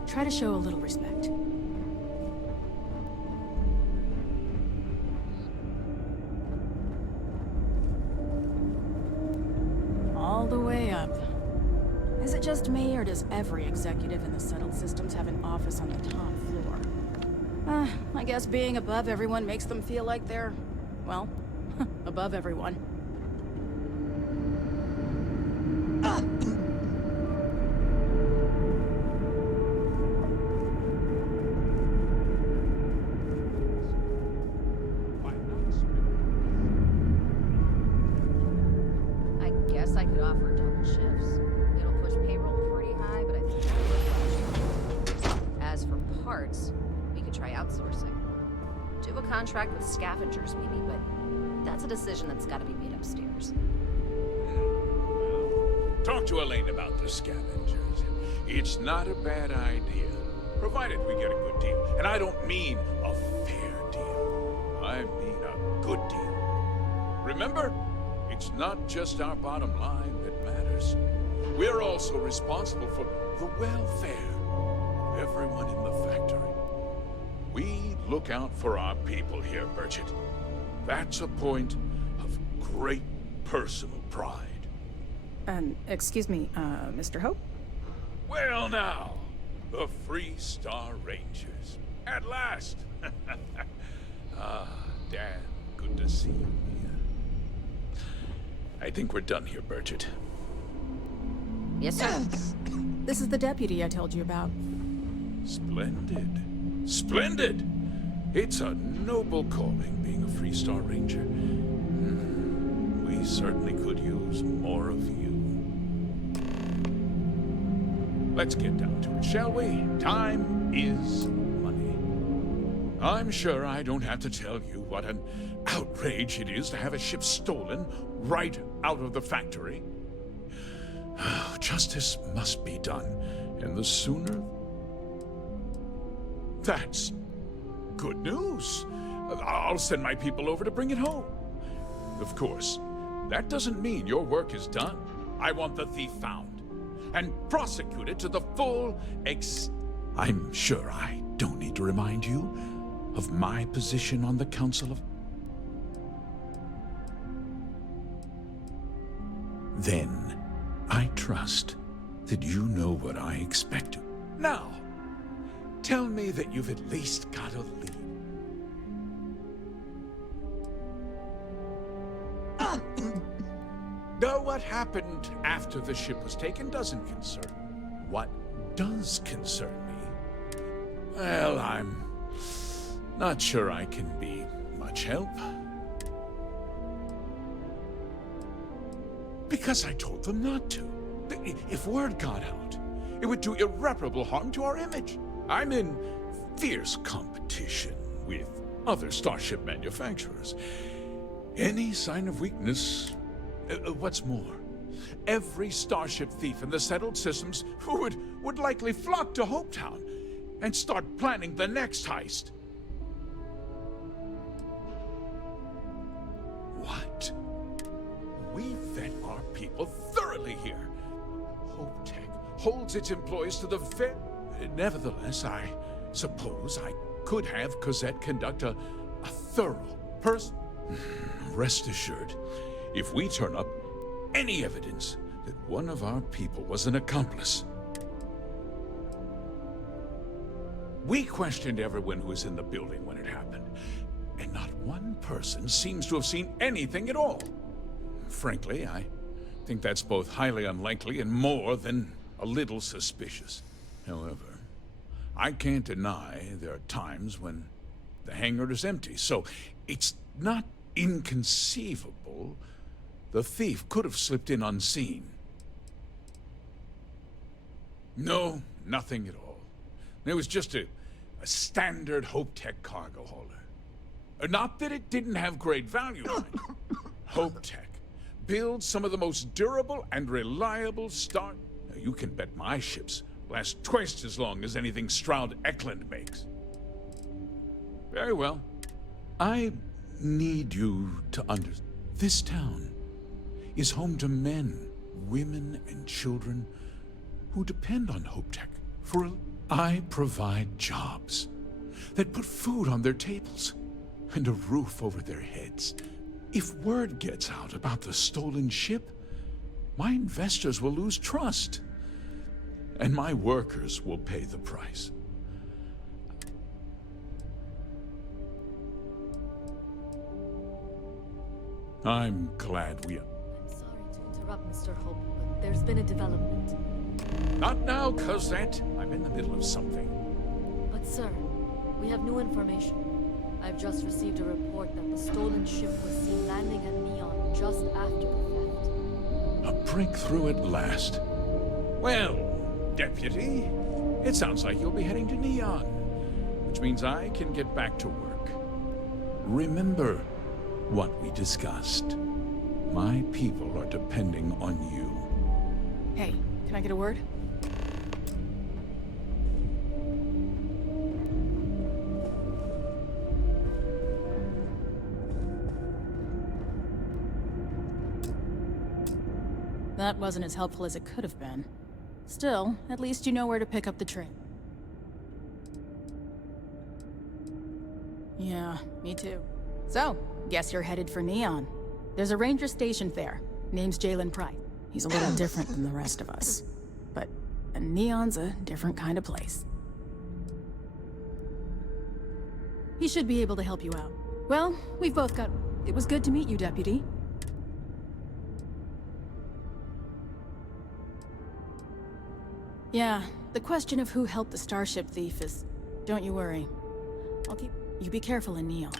try to show a little respect. All the way up. Is it just me, or does every executive in the settled systems have an office on the top floor? I guess being above everyone makes them feel like they're, well, above everyone. I guess I could offer double shifts. It'll push payroll pretty high, but I think it's worthwhile. As for parts, we could try outsourcing. Do a contract with scavengers, maybe, but that's a decision that's got to be made upstairs. Talk to Elaine about the scavengers. It's not a bad idea, provided we get a good deal. And I don't mean a fair deal. I mean a good deal. Remember, it's not just our bottom line that matters. We're also responsible for the welfare of everyone in the factory. We look out for our people here, Burchett. That's a point of great personal pride. Excuse me, Mr. Hope? Well now, the Free Star Rangers. At last! Ah, damn good to see you here. I think we're done here, Burchett. Yes, sir. This is the deputy I told you about. Splendid. Splendid! It's a noble calling, being a Free Star Ranger. We certainly could use more of you. Let's get down to it, shall we? Time is money. I'm sure I don't have to tell you what an outrage it is to have a ship stolen right out of the factory. Justice must be done, and the sooner... That's good news. I'll send my people over to bring it home. Of course, that doesn't mean your work is done. I want the thief found and prosecuted to the full I'm sure I don't need to remind you of my position on the Council of... Then, I trust that you know what I expect. Now, tell me that you've at least got a lead. Though what happened after the ship was taken doesn't concern me. What does concern me? Well, I'm not sure I can be much help. Because I told them not to. If word got out, it would do irreparable harm to our image. I'm in fierce competition with other starship manufacturers. Any sign of weakness... what's more, every starship thief in the settled systems would likely flock to Hopetown and start planning the next heist. What? We vet our people thoroughly here. HopeTech holds its employees to the Nevertheless, I suppose I could have Cosette conduct a thorough Rest assured, if we turn up any evidence that one of our people was an accomplice. We questioned everyone who was in the building when it happened, and not one person seems to have seen anything at all. Frankly, I think that's both highly unlikely and more than a little suspicious. However, I can't deny there are times when the hangar is empty, so it's not inconceivable the thief could have slipped in unseen. No, nothing at all. It was just a standard HopeTech cargo hauler. Not that it didn't have great value on it. HopeTech builds some of the most durable and reliable You can bet my ships last twice as long as anything Stroud Eklund makes. Very well. I need you to understand. This town is home to men, women, and children who depend on HopeTech I provide jobs that put food on their tables and a roof over their heads. If word gets out about the stolen ship, my investors will lose trust, and my workers will pay the price. I'm glad we... I'm sorry to interrupt, Mr. Hope, but there's been a development. Not now, Cosette. I'm in the middle of something. But sir, we have new information. I've just received a report that the stolen ship was seen landing at Neon just after the theft. A breakthrough at last. Well, Deputy, it sounds like you'll be heading to Neon, which means I can get back to work. Remember what we discussed. My people are depending on you. Hey, can I get a word? That wasn't as helpful as it could have been. Still, at least you know where to pick up the train. Yeah, me too. So, guess you're headed for Neon. There's a ranger stationed there. Name's Jalen Price. He's a little different than the rest of us. But Neon's a different kind of place. He should be able to help you out. Well, we've both got... It was good to meet you, Deputy. Yeah, the question of who helped the Starship thief is... Don't you worry. I'll keep... You be careful in Neon.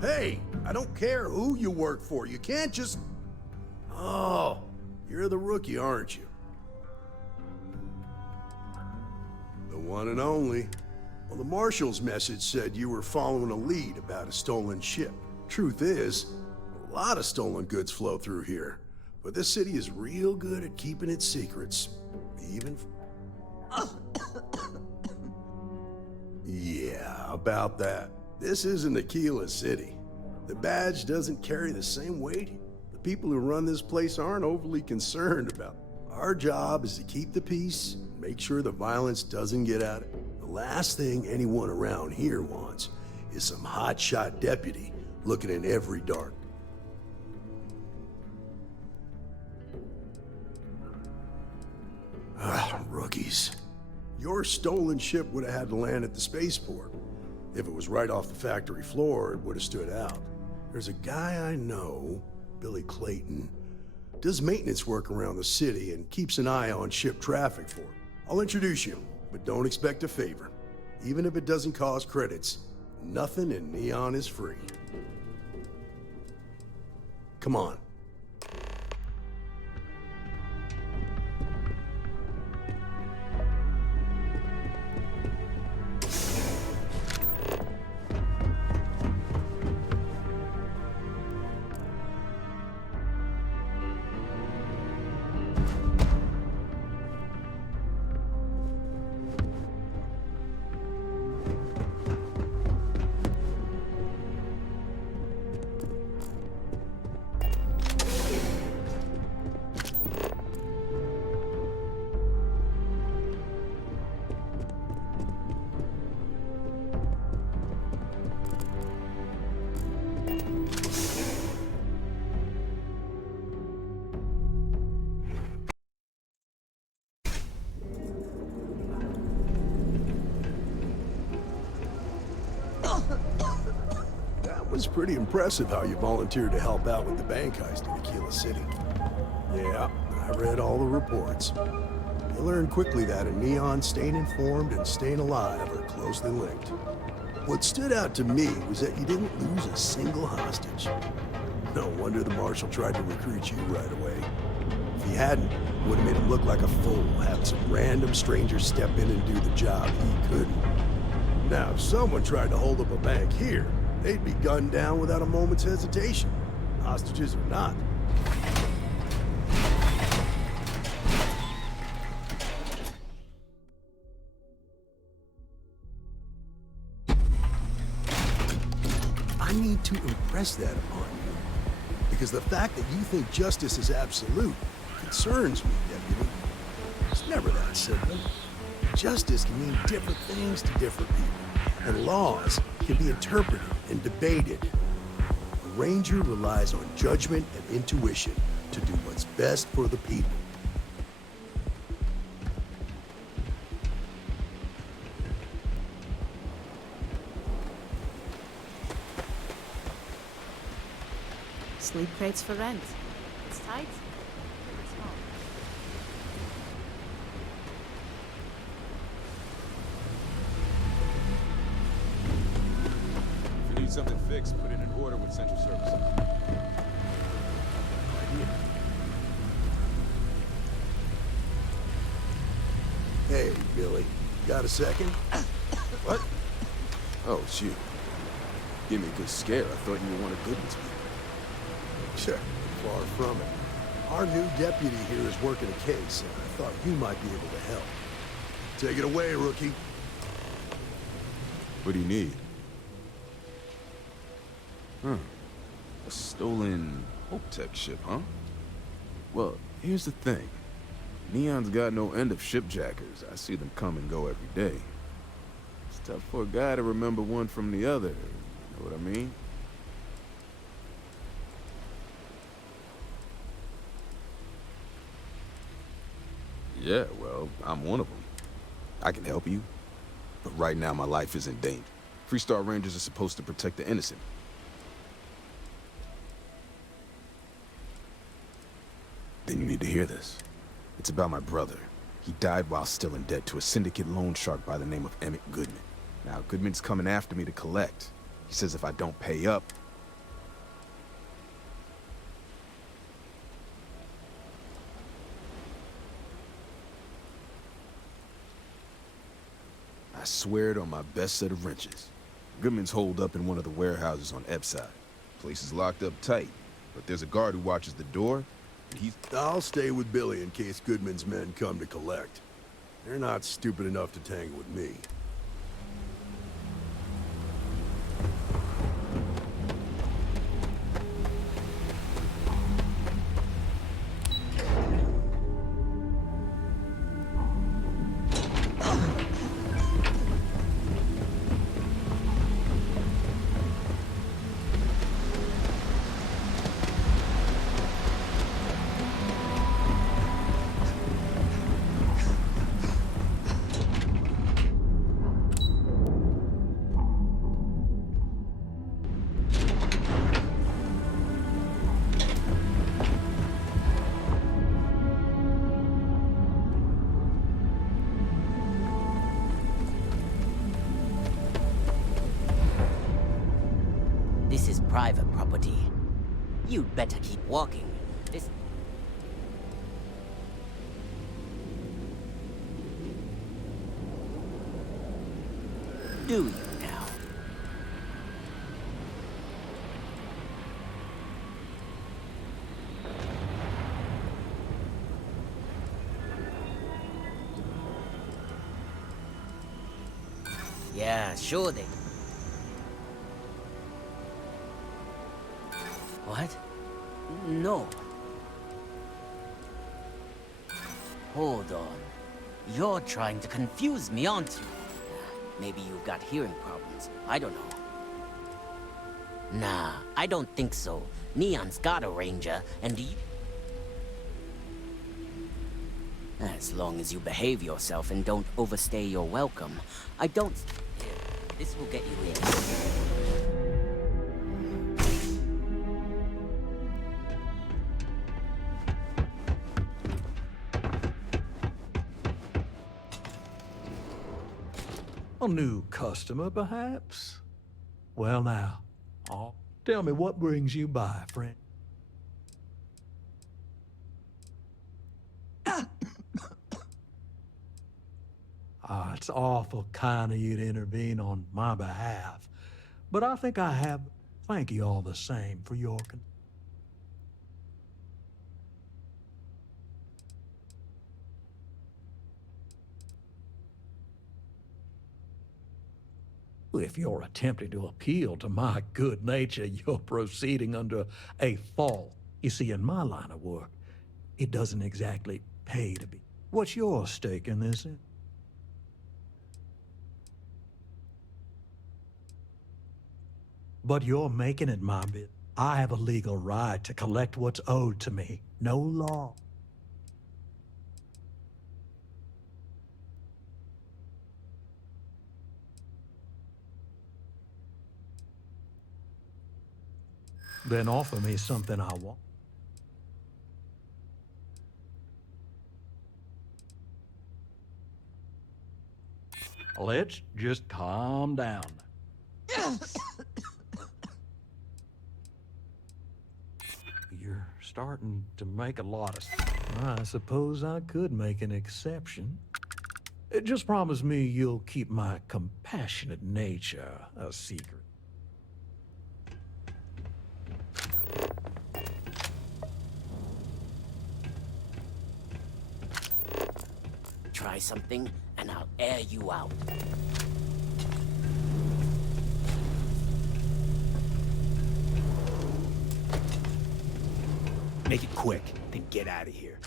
Hey, I don't care who you work for. You can't just... Oh, you're the rookie, aren't you? The one and only. Well, the Marshal's message said you were following a lead about a stolen ship. Truth is, a lot of stolen goods flow through here. But this city is real good at keeping its secrets. Even... Yeah, about that. This isn't Aquila City. The badge doesn't carry the same weight. The people who run this place aren't overly concerned about it. Our job is to keep the peace, make sure the violence doesn't get out. The last thing anyone around here wants is some hotshot deputy looking in every dark. Rookies. Your stolen ship would have had to land at the spaceport. If it was right off the factory floor, it would have stood out. There's a guy I know, Billy Clayton, does maintenance work around the city and keeps an eye on ship traffic for it. I'll introduce you, but don't expect a favor. Even if it doesn't cost credits, nothing in Neon is free. Come on. was pretty impressive how you volunteered to help out with the bank heist in Aquila City. Yeah, I read all the reports. You learn quickly that a Neon staying informed and staying alive are closely linked. What stood out to me was that you didn't lose a single hostage. No wonder the Marshal tried to recruit you right away. If he hadn't, it would have made him look like a fool, having some random stranger step in and do the job he couldn't. Now, if someone tried to hold up a bank here, they'd be gunned down without a moment's hesitation. Hostages or not. I need to impress that upon you. Because the fact that you think justice is absolute concerns me, Deputy. It's never that simple. Justice can mean different things to different people, and laws can be interpreted and debated. A ranger relies on judgment and intuition to do what's best for the people. Sleep crates for rent. It's tight. It's small. If you need something fixed, put in an order with Central Services. Hey, Billy. Got a second? What? Oh, it's you. Give me a good scare. I thought you were one of Goodman's people. Sure, far from it. Our new deputy here is working a case, and I thought you might be able to help. Take it away, rookie. What do you need? A stolen Hope-Tech ship, huh? Well, here's the thing. Neon's got no end of shipjackers. I see them come and go every day. It's tough for a guy to remember one from the other. You know what I mean? Yeah, well, I'm one of them. I can help you. But right now, my life is in danger. Freestar Rangers are supposed to protect the innocent. Then you need to hear this. It's about my brother. He died while still in debt to a syndicate loan shark by the name of Emmett Goodman. Now, Goodman's coming after me to collect. He says if I don't pay up, I swear it on my best set of wrenches. Goodman's holed up in one of the warehouses on Epside. Place is locked up tight, but there's a guard who watches the door, and he's... I'll stay with Billy in case Goodman's men come to collect. They're not stupid enough to tangle with me. This is private property. You'd better keep walking. This... Do you now? Yeah, sure they... What? No. Hold on. You're trying to confuse me, aren't you? Maybe you've got hearing problems. I don't know. Nah, I don't think so. Neon's got a ranger, and you... As long as you behave yourself and don't overstay your welcome, I don't... Here, this will get you in. A new customer, perhaps? Well now, tell me what brings you by, friend. It's awful kind of you to intervene on my behalf, but I think I have. Thank you all the same for your If you're attempting to appeal to my good nature, you're proceeding under a fault. You see, in my line of work, it doesn't exactly pay to be. What's your stake in this? But you're making it my bit. I have a legal right to collect what's owed to me. No law. Then offer me something I want. Let's just calm down. You're starting to make a lot of... I suppose I could make an exception. Just promise me you'll keep my compassionate nature a secret. Try something, and I'll air you out. Make it quick, then get out of here.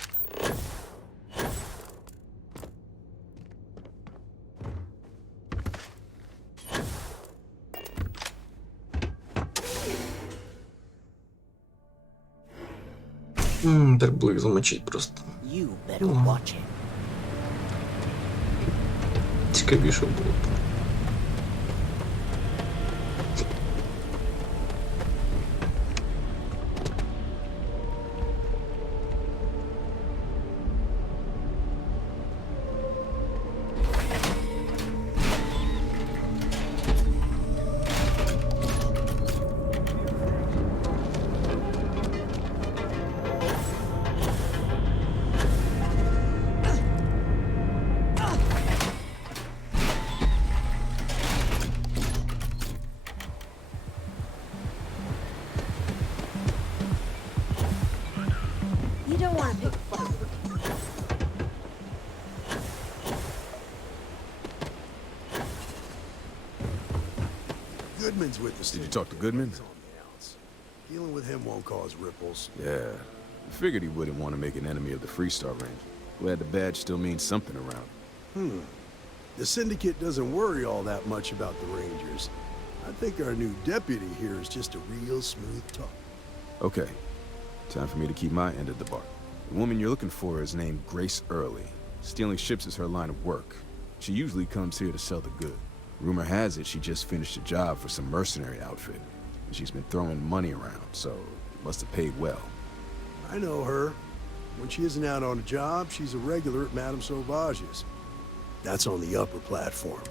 Так было их замочить просто. Цікавіше було б. Goodman's with the Did you talk to Goodman? Dealing with him won't cause ripples. Yeah. I figured he wouldn't want to make an enemy of the Freestar Ranger. Glad the badge still means something around. The Syndicate doesn't worry all that much about the Rangers. I think our new deputy here is just a real smooth talk. Okay. Time for me to keep my end of the bargain. The woman you're looking for is named Grace Early. Stealing ships is her line of work. She usually comes here to sell the good. Rumor has it she just finished a job for some mercenary outfit. And she's been throwing money around, so it must have paid well. I know her. When she isn't out on a job, she's a regular at Madame Sauvage's. That's on the upper platform.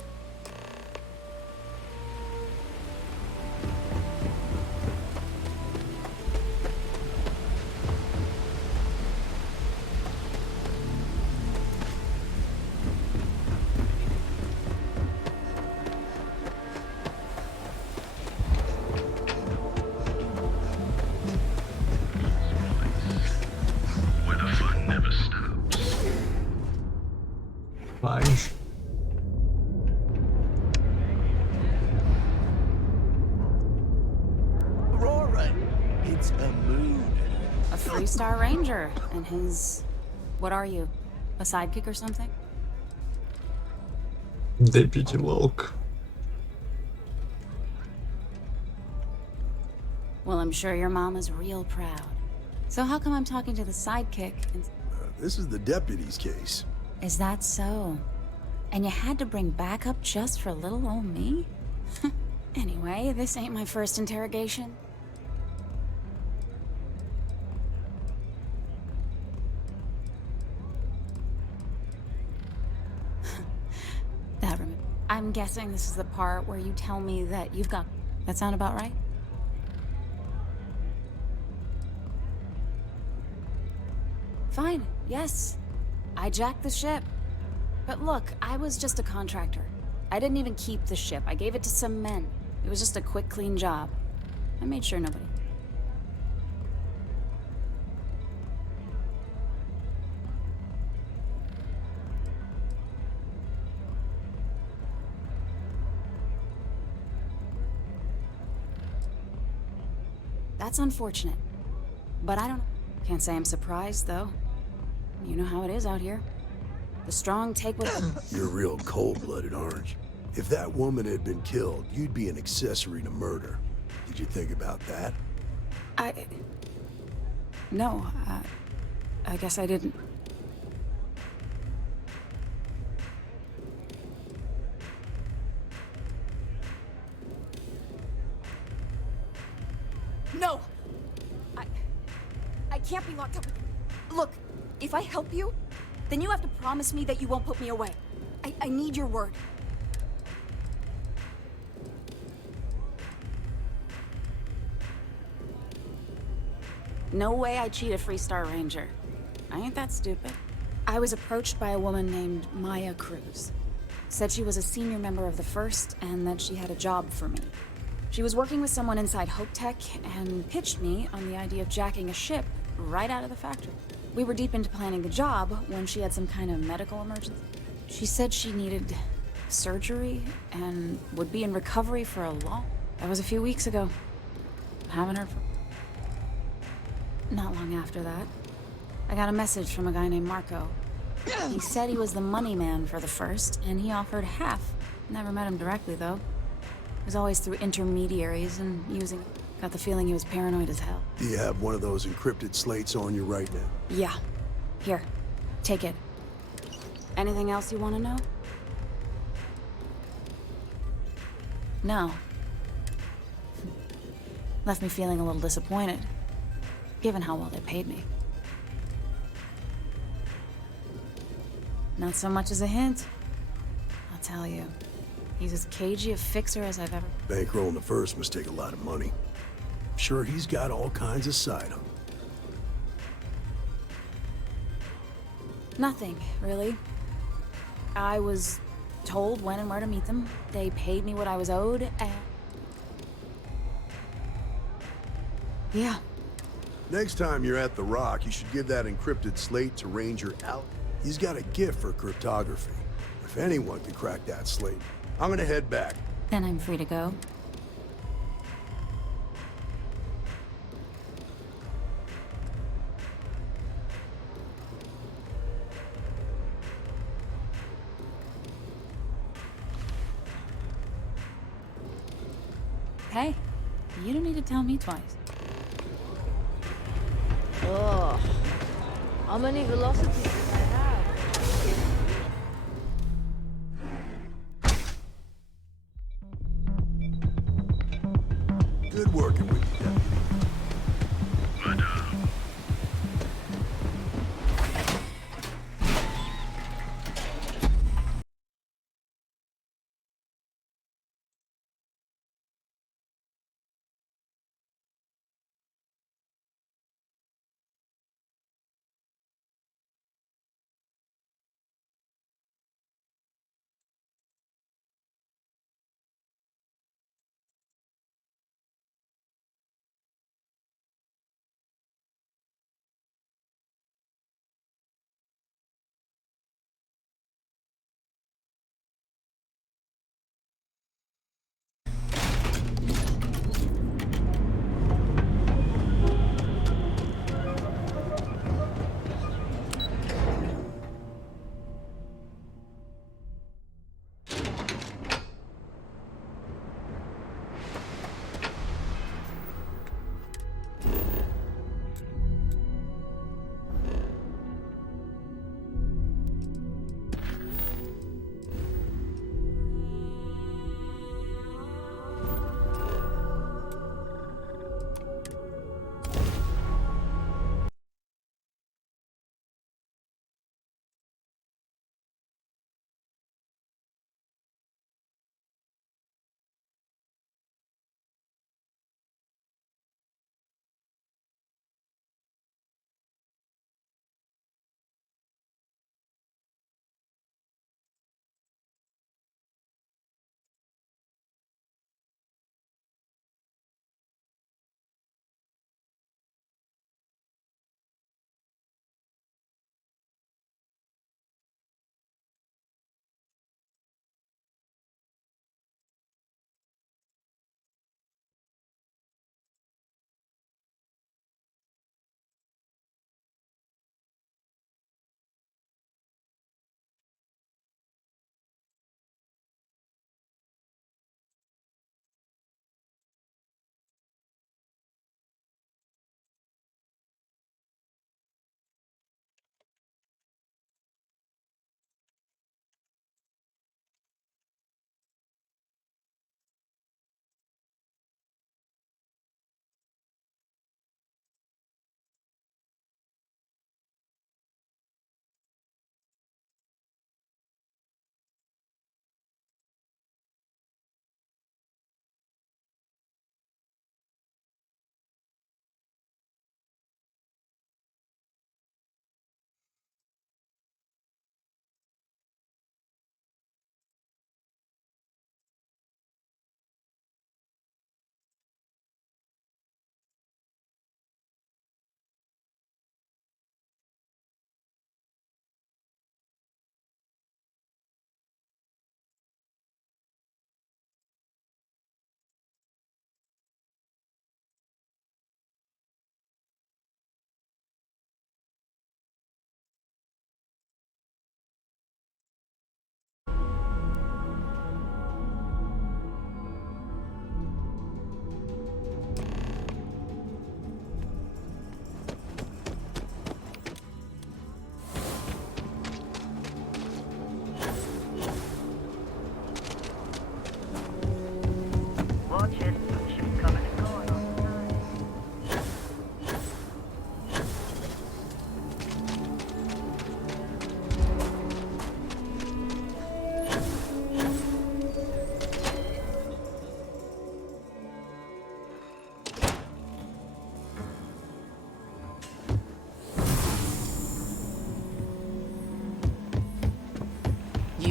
Freestar Ranger and his... what are you? A sidekick or something? Deputy Walk. Well, I'm sure your mom is real proud. So how come I'm talking to the sidekick and... This is the deputy's case. Is that so? And you had to bring backup just for little old me? Anyway, this ain't my first interrogation. I'm guessing this is the part where you tell me that you've got... That sound about right? Fine, yes. I jacked the ship. But look, I was just a contractor. I didn't even keep the ship. I gave it to some men. It was just a quick, clean job. I made sure nobody... That's unfortunate. But I don't... Can't say I'm surprised, though. You know how it is out here. The strong take what... You're real cold-blooded, Orange. If that woman had been killed, you'd be an accessory to murder. Did you think about that? No, I guess I didn't. No! I can't be locked up. Look, if I help you, then you have to promise me that you won't put me away. I need your word. No way I'd cheat a Freestar Ranger. I ain't that stupid. I was approached by a woman named Maya Cruz. Said she was a senior member of the First and that she had a job for me. She was working with someone inside Hope Tech and pitched me on the idea of jacking a ship right out of the factory. We were deep into planning the job when she had some kind of medical emergency. She said she needed surgery and would be in recovery for a long... That was a few weeks ago. Haven't heard from... Not long after that, I got a message from a guy named Marco. He said he was the money man for the First, and he offered half. Never met him directly, though. It was always through intermediaries and using... Got the feeling he was paranoid as hell. Do you have one of those encrypted slates on you right now? Yeah. Here. Take it. Anything else you want to know? No. Left me feeling a little disappointed, given how well they paid me. Not so much as a hint. I'll tell you. He's as cagey a fixer as I've ever... Bankrolling the First must take a lot of money. Sure, he's got all kinds of side hustles. Nothing, really. I was told when and where to meet them. They paid me what I was owed, and... Yeah. Next time you're at the Rock, you should give that encrypted slate to Ranger Al. He's got a gift for cryptography. If anyone could crack that slate, I'm gonna head back. Then I'm free to go. Hey, you don't need to tell me twice. Ugh. How many velocities do I have? Good working with you, Deputy.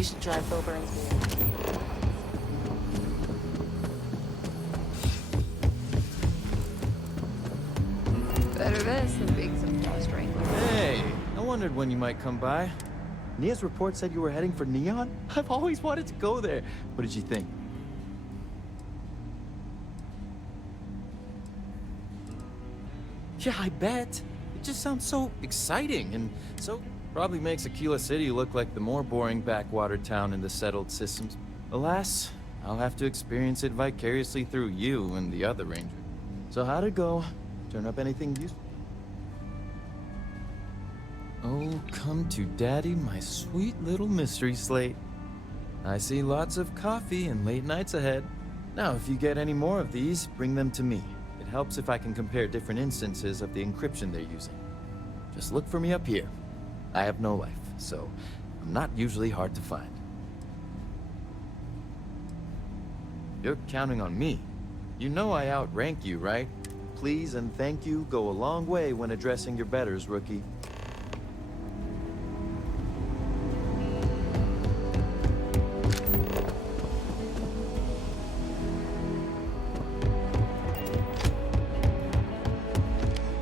should drive over and see it. Better this than being some ghost wrangler. Hey, I wondered when you might come by. Nia's report said you were heading for Neon? I've always wanted to go there. What did you think? Yeah, I bet. It just sounds so exciting and so probably makes Aquila City look like the more boring backwater town in the settled systems. Alas, I'll have to experience it vicariously through you and the other ranger. So how'd it go? Turn up anything useful? Oh, come to daddy, my sweet little mystery slate. I see lots of coffee and late nights ahead. Now, if you get any more of these, bring them to me. It helps if I can compare different instances of the encryption they're using. Just look for me up here. I have no life, so I'm not usually hard to find. You're counting on me. You know I outrank you, right? Please and thank you go a long way when addressing your betters, rookie.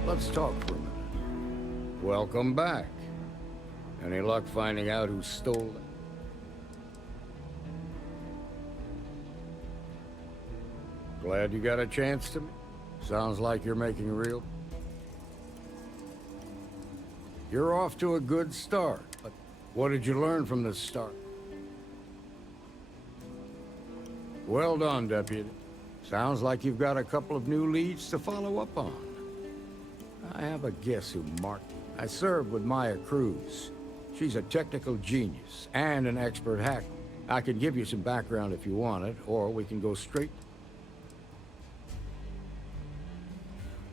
Let's talk for a minute. Welcome back. Any luck finding out who stole it? Glad you got a chance to. Sounds like you're making real. You're off to a good start, but what did you learn from this start? Well done, Deputy. Sounds like you've got a couple of new leads to follow up on. I have a guess who marked. I served with Maya Cruz. She's a technical genius and an expert hacker. I can give you some background if you want it, or we can go straight.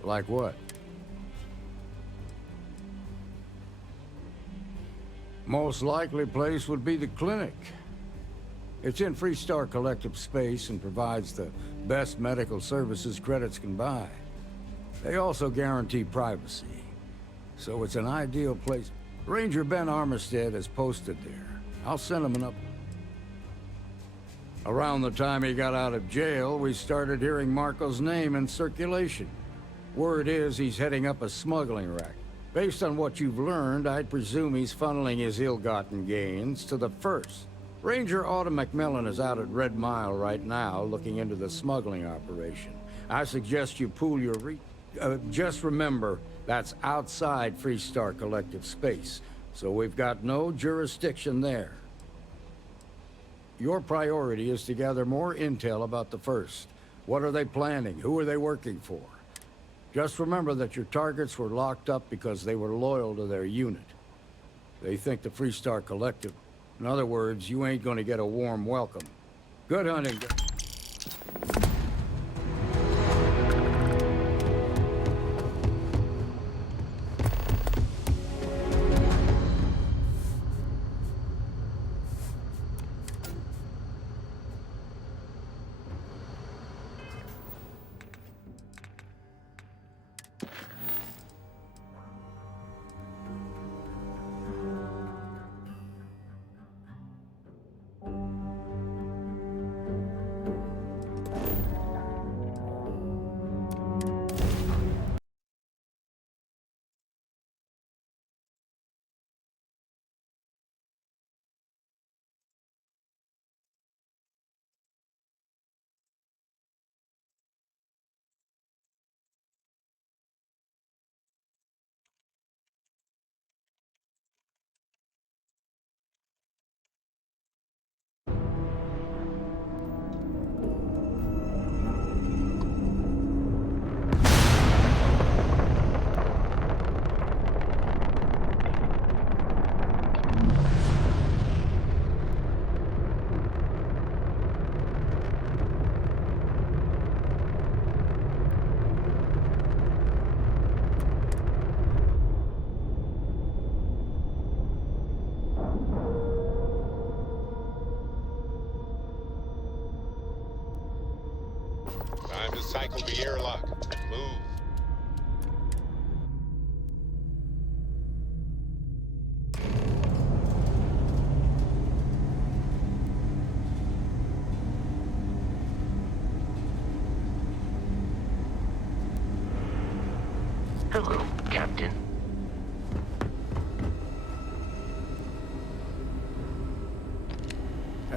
Like what? Most likely place would be the clinic. It's in Freestar Collective space and provides the best medical services credits can buy. They also guarantee privacy, so it's an ideal place. Ranger Ben Armistead is posted there. I'll send him an up. Around the time he got out of jail, we started hearing Marco's name in circulation. Word is he's heading up a smuggling racket. Based on what you've learned, I'd presume he's funneling his ill-gotten gains to the first. Ranger Autumn McMillan is out at Red Mile right now, looking into the smuggling operation. I suggest you pool your just remember, that's outside Freestar Collective space, so we've got no jurisdiction there. Your priority is to gather more intel about the First. What are they planning? Who are they working for? Just remember that your targets were locked up because they were loyal to their unit. They think the Freestar Collective. In other words, you ain't gonna get a warm welcome. Good hunting. Time to cycle the airlock and move.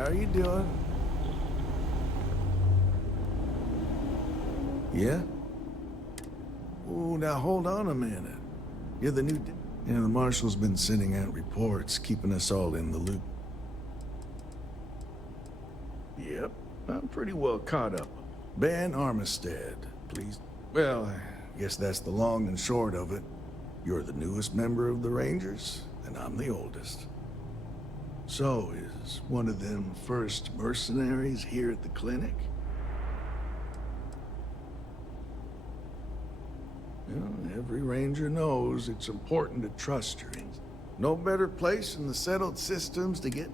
How you doing? Yeah? Oh, now hold on a minute. You're the new... Yeah, the marshal's been sending out reports, keeping us all in the loop. Yep, I'm pretty well caught up. Ben Armistead, please. Well, I guess that's the long and short of it. You're the newest member of the Rangers, and I'm the oldest. So, is one of them first mercenaries here at the clinic? Well, every ranger knows it's important to trust your ins. No better place in the settled systems to get...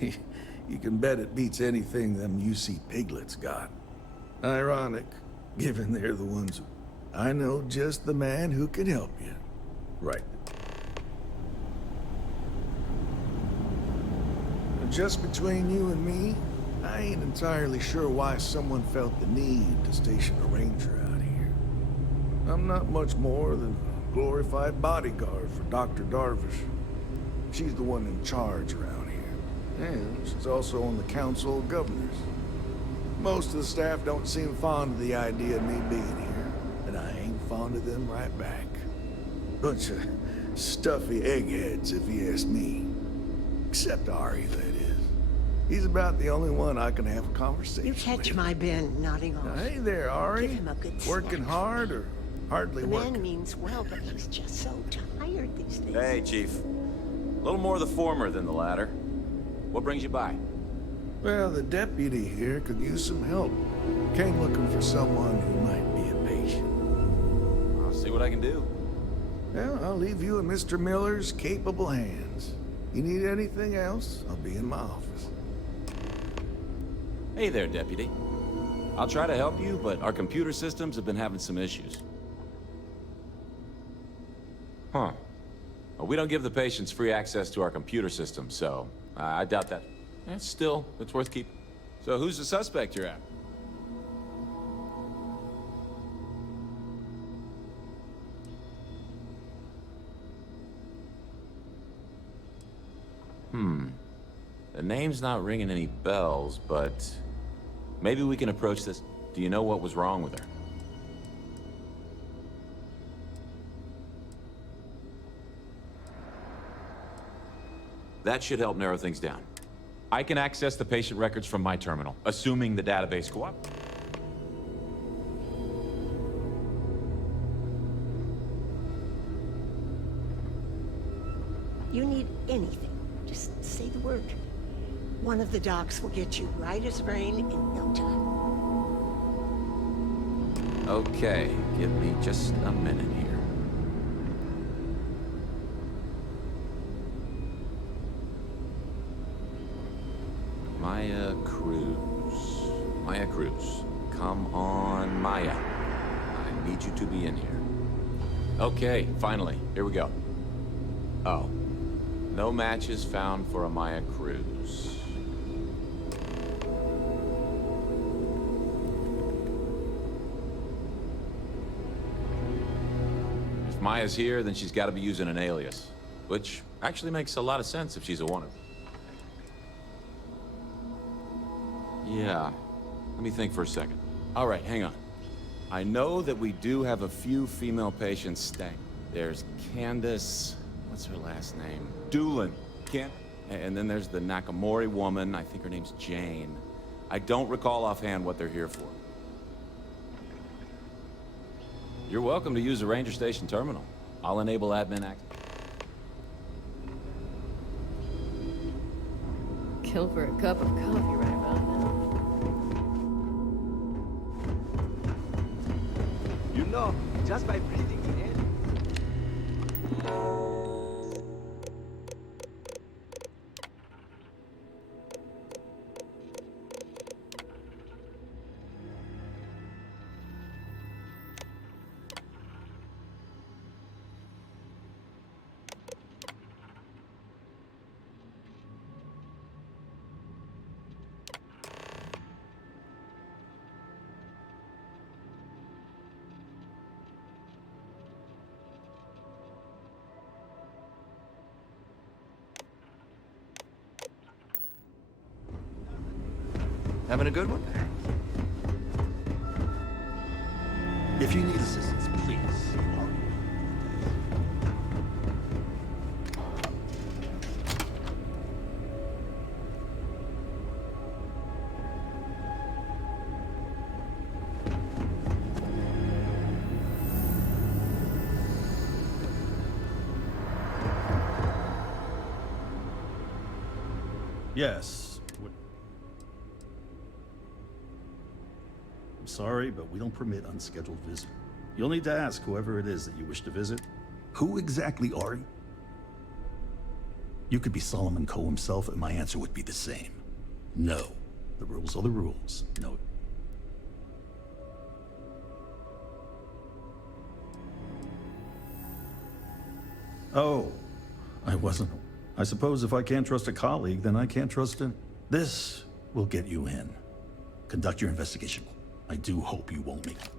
You can bet it beats anything them UC piglets got. Ironic, given they're the ones who... I know just the man who can help you. Right. Just between you and me, I ain't entirely sure why someone felt the need to station a ranger out here. I'm not much more than a glorified bodyguard for Dr. Darvish. She's the one in charge around here. And she's also on the Council of Governors. Most of the staff don't seem fond of the idea of me being here, and I ain't fond of them right back. Bunch of stuffy eggheads, if you ask me. Except Ari, that is. He's about the only one I can have a conversation with. You catch my Ben nodding off. Hey there, Ari. Give him a good Working smack. hard or hardly The working? man means well, but he's just so tired these days. Hey, Chief. A little more the former than the latter. What brings you by? Well, the deputy here could use some help. Came looking for someone who might be a patient. I'll see what I can do. Well, I'll leave you in Mr. Miller's capable hands. You need anything else, I'll be in my office. Hey there, Deputy. I'll try to help you, but our computer systems have been having some issues. Huh. Well, we don't give the patients free access to our computer system, so I doubt that. Still, it's worth keeping. So who's the suspect you're at? The name's not ringing any bells, but maybe we can approach this. Do you know what was wrong with her? That should help narrow things down. I can access the patient records from my terminal, assuming the database cooperates. You need anything, just say the word. One of the docs will get you right as rain in no time. Okay, give me just a minute here. Maya Cruz. Maya Cruz. Come on, Maya. I need you to be in here. Okay, finally. Here we go. Oh. No matches found for a Maya Cruz. If Maya's here, then she's got to be using an alias. Which actually makes a lot of sense if she's a wanted. Yeah. Let me think for a second. All right, hang on. I know that we do have a few female patients staying. There's Candace... What's her last name? Doolin. And then there's the Nakamori woman. I think her name's Jane. I don't recall offhand what they're here for. You're welcome to use the Ranger Station terminal. I'll enable admin access. Kill for a cup of coffee right about now. You know, just by breathing in it. Having a good one? If you need assistance, please. Yes. I'm sorry, but we don't permit unscheduled visitors. You'll need to ask whoever it is that you wish to visit. Who exactly are you? You could be Solomon Coe himself, and my answer would be the same. No. The rules are the rules. No. Oh, I wasn't. I suppose if I can't trust a colleague, then I can't trust him. This will get you in. Conduct your investigation. I do hope you won't make it.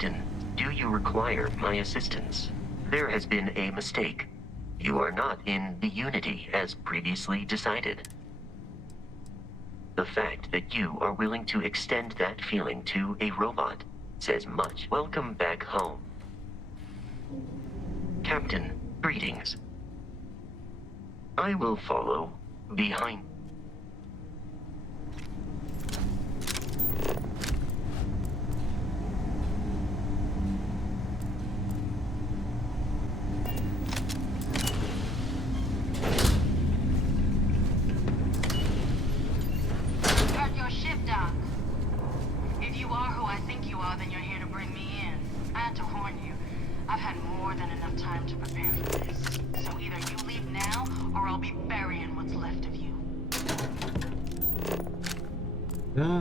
Captain, do you require my assistance? There has been a mistake. You are not in the Unity as previously decided. The fact that you are willing to extend that feeling to a robot says much. Welcome back home. Captain, greetings. I will follow behind. Start your ship, Doc. If you are who I think you are, then you're here to bring me in. I had to warn you. I've had more than enough time to prepare for this. So either you leave now, or I'll be burying what's left of you. Да.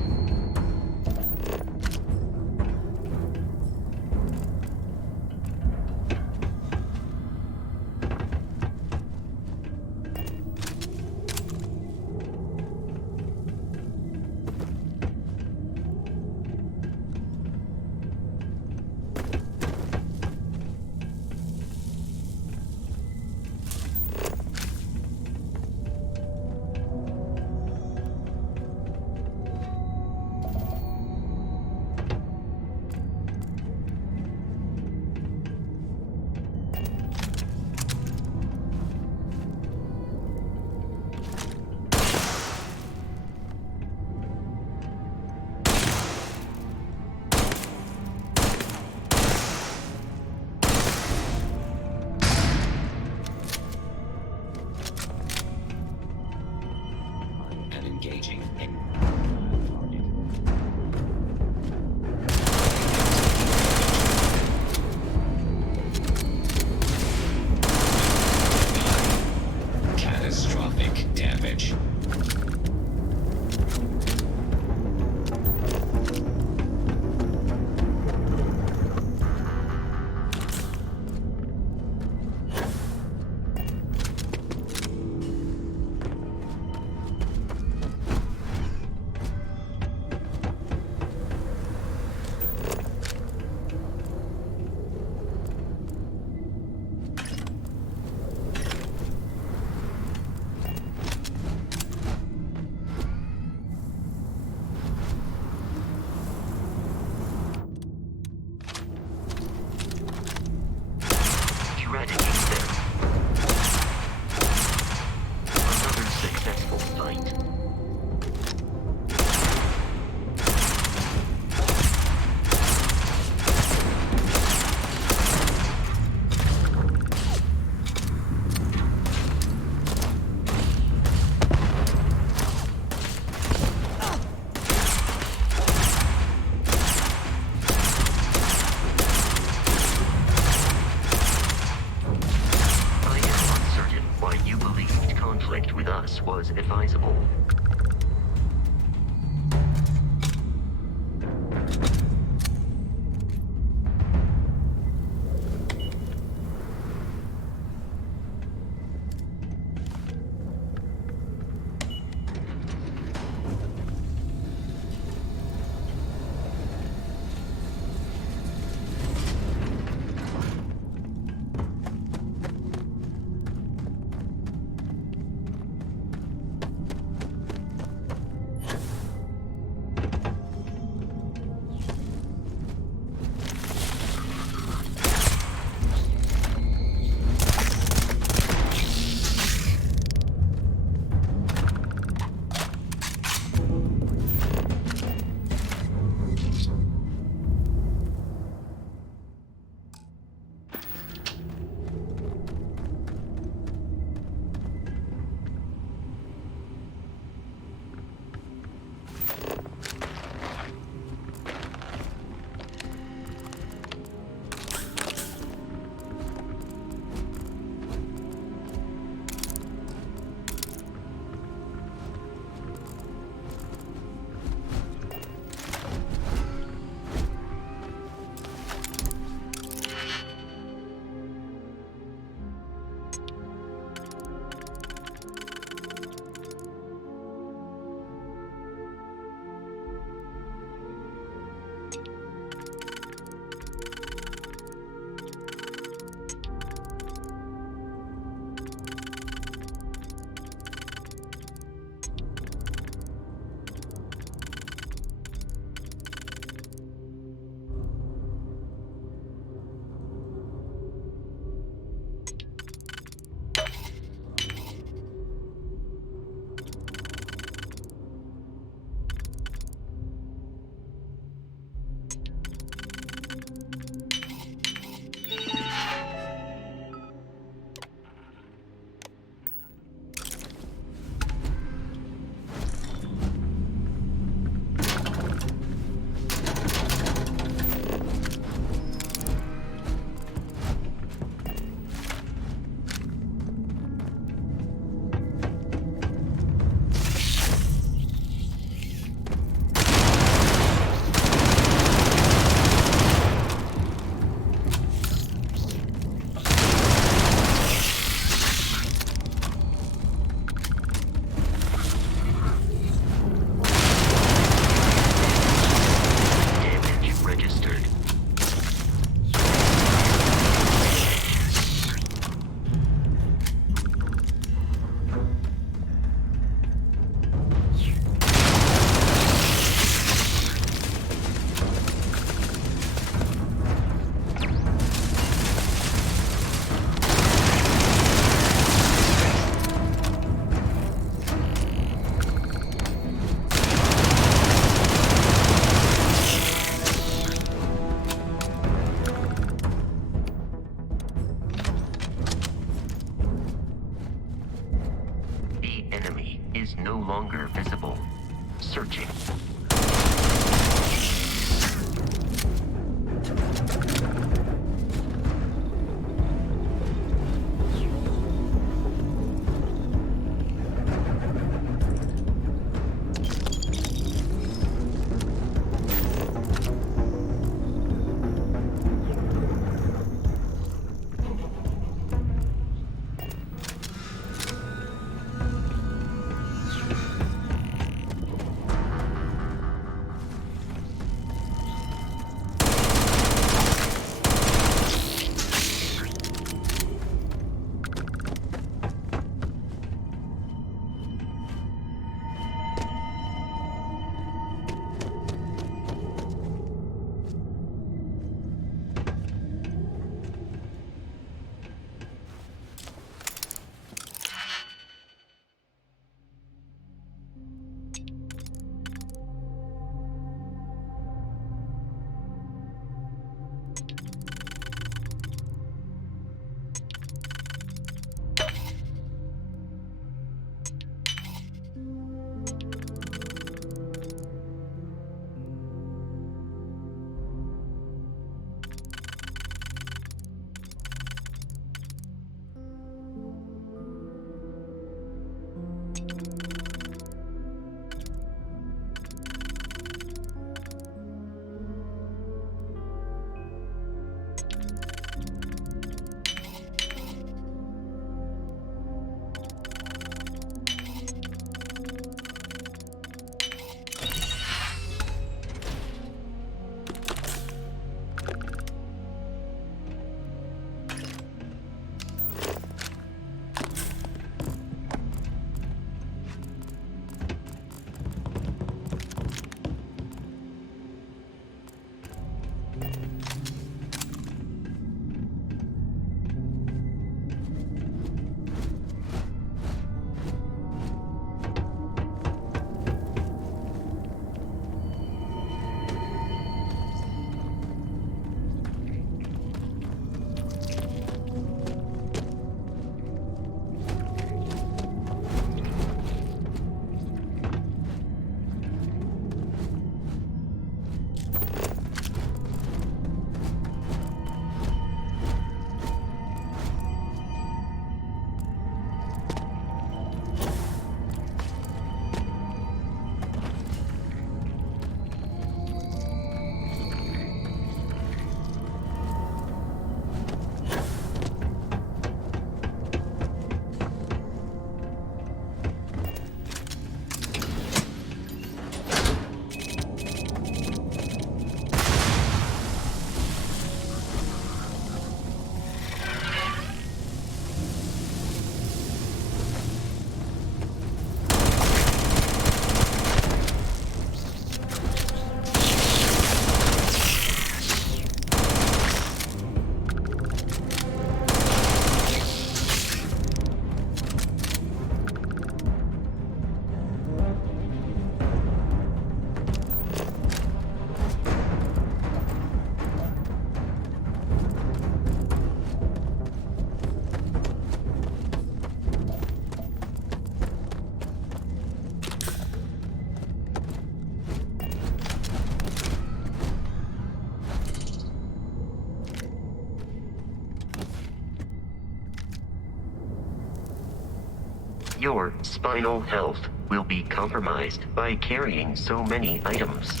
Your spinal health will be compromised by carrying so many items.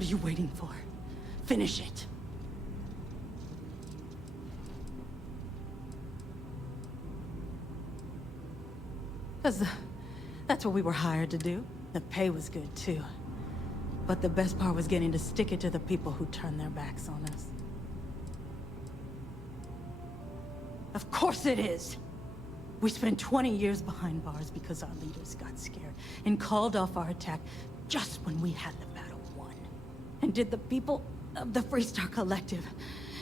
What are you waiting for? Finish it. Because that's what we were hired to do. The pay was good, too. But the best part was getting to stick it to the people who turned their backs on us. Of course it is! We spent 20 years behind bars because our leaders got scared and called off our attack just when we had the battle won. And did the people of the Freestar Collective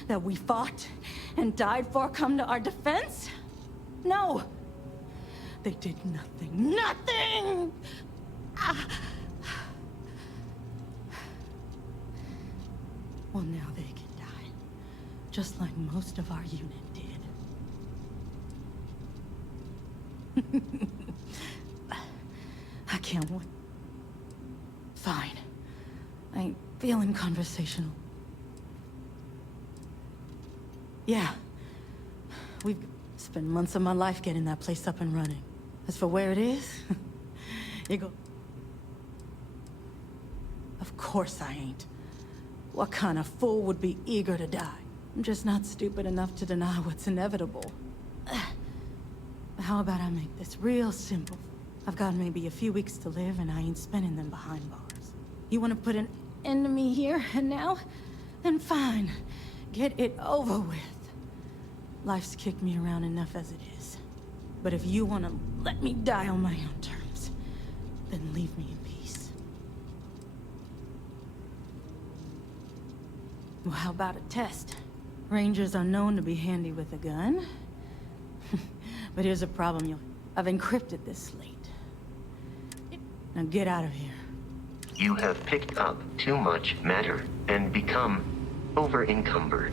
that we fought and died for come to our defense? No! They did nothing. Nothing! Well, now they can die. Just like most of our unit did. I can't wait. Fine. I ain't feeling conversational. Yeah. We've spent months of my life getting that place up and running. As for where it is, you go. Of course I ain't. What kind of fool would be eager to die? I'm just not stupid enough to deny what's inevitable. How about I make this real simple? I've got maybe a few weeks to live, and I ain't spending them behind bars. You want to put an end to me here and now? Then fine. Get it over with. Life's kicked me around enough as it is. But if you want to let me die on my own terms, then leave me in peace. Well, how about a test? Rangers are known to be handy with a gun. But here's a problem, I've encrypted this slate. Now get out of here. You have picked up too much matter and become over-encumbered.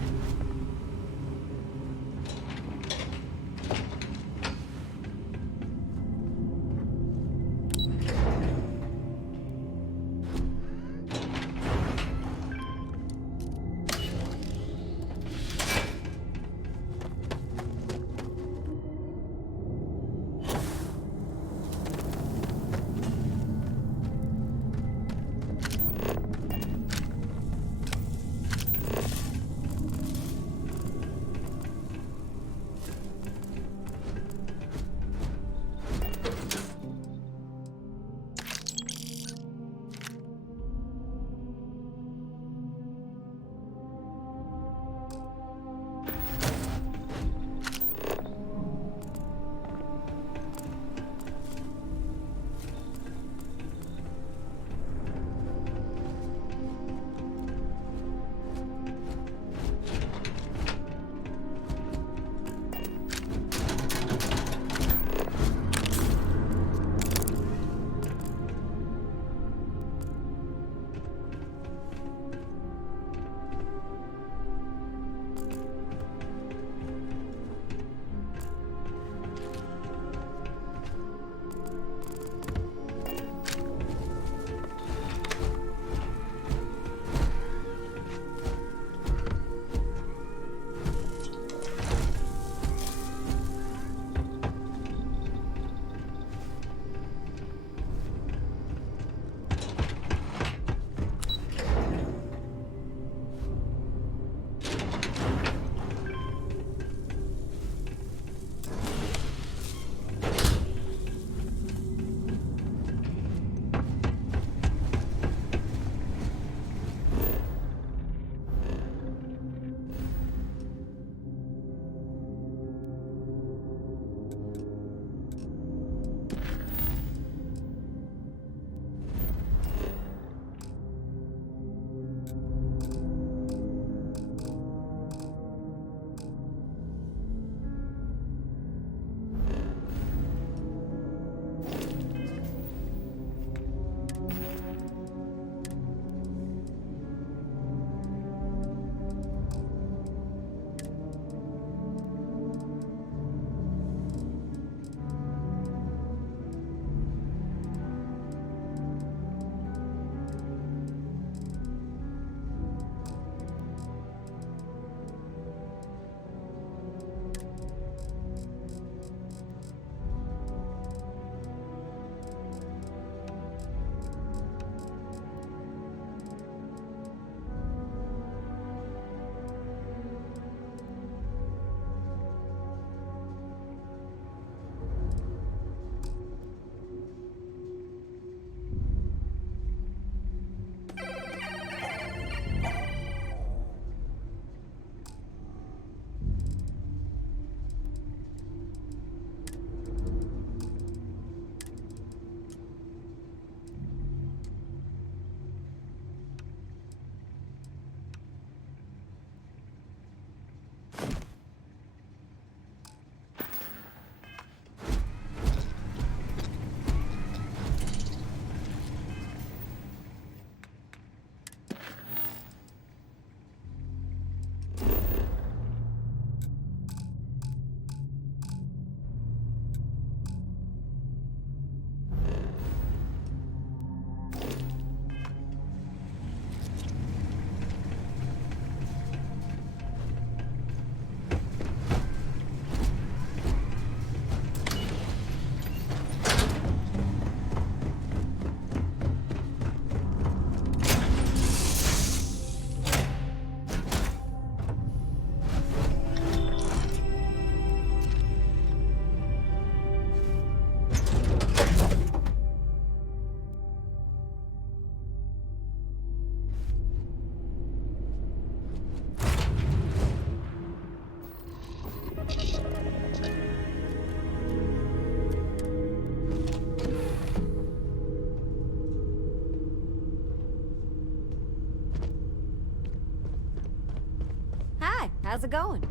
How's it going?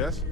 Yes?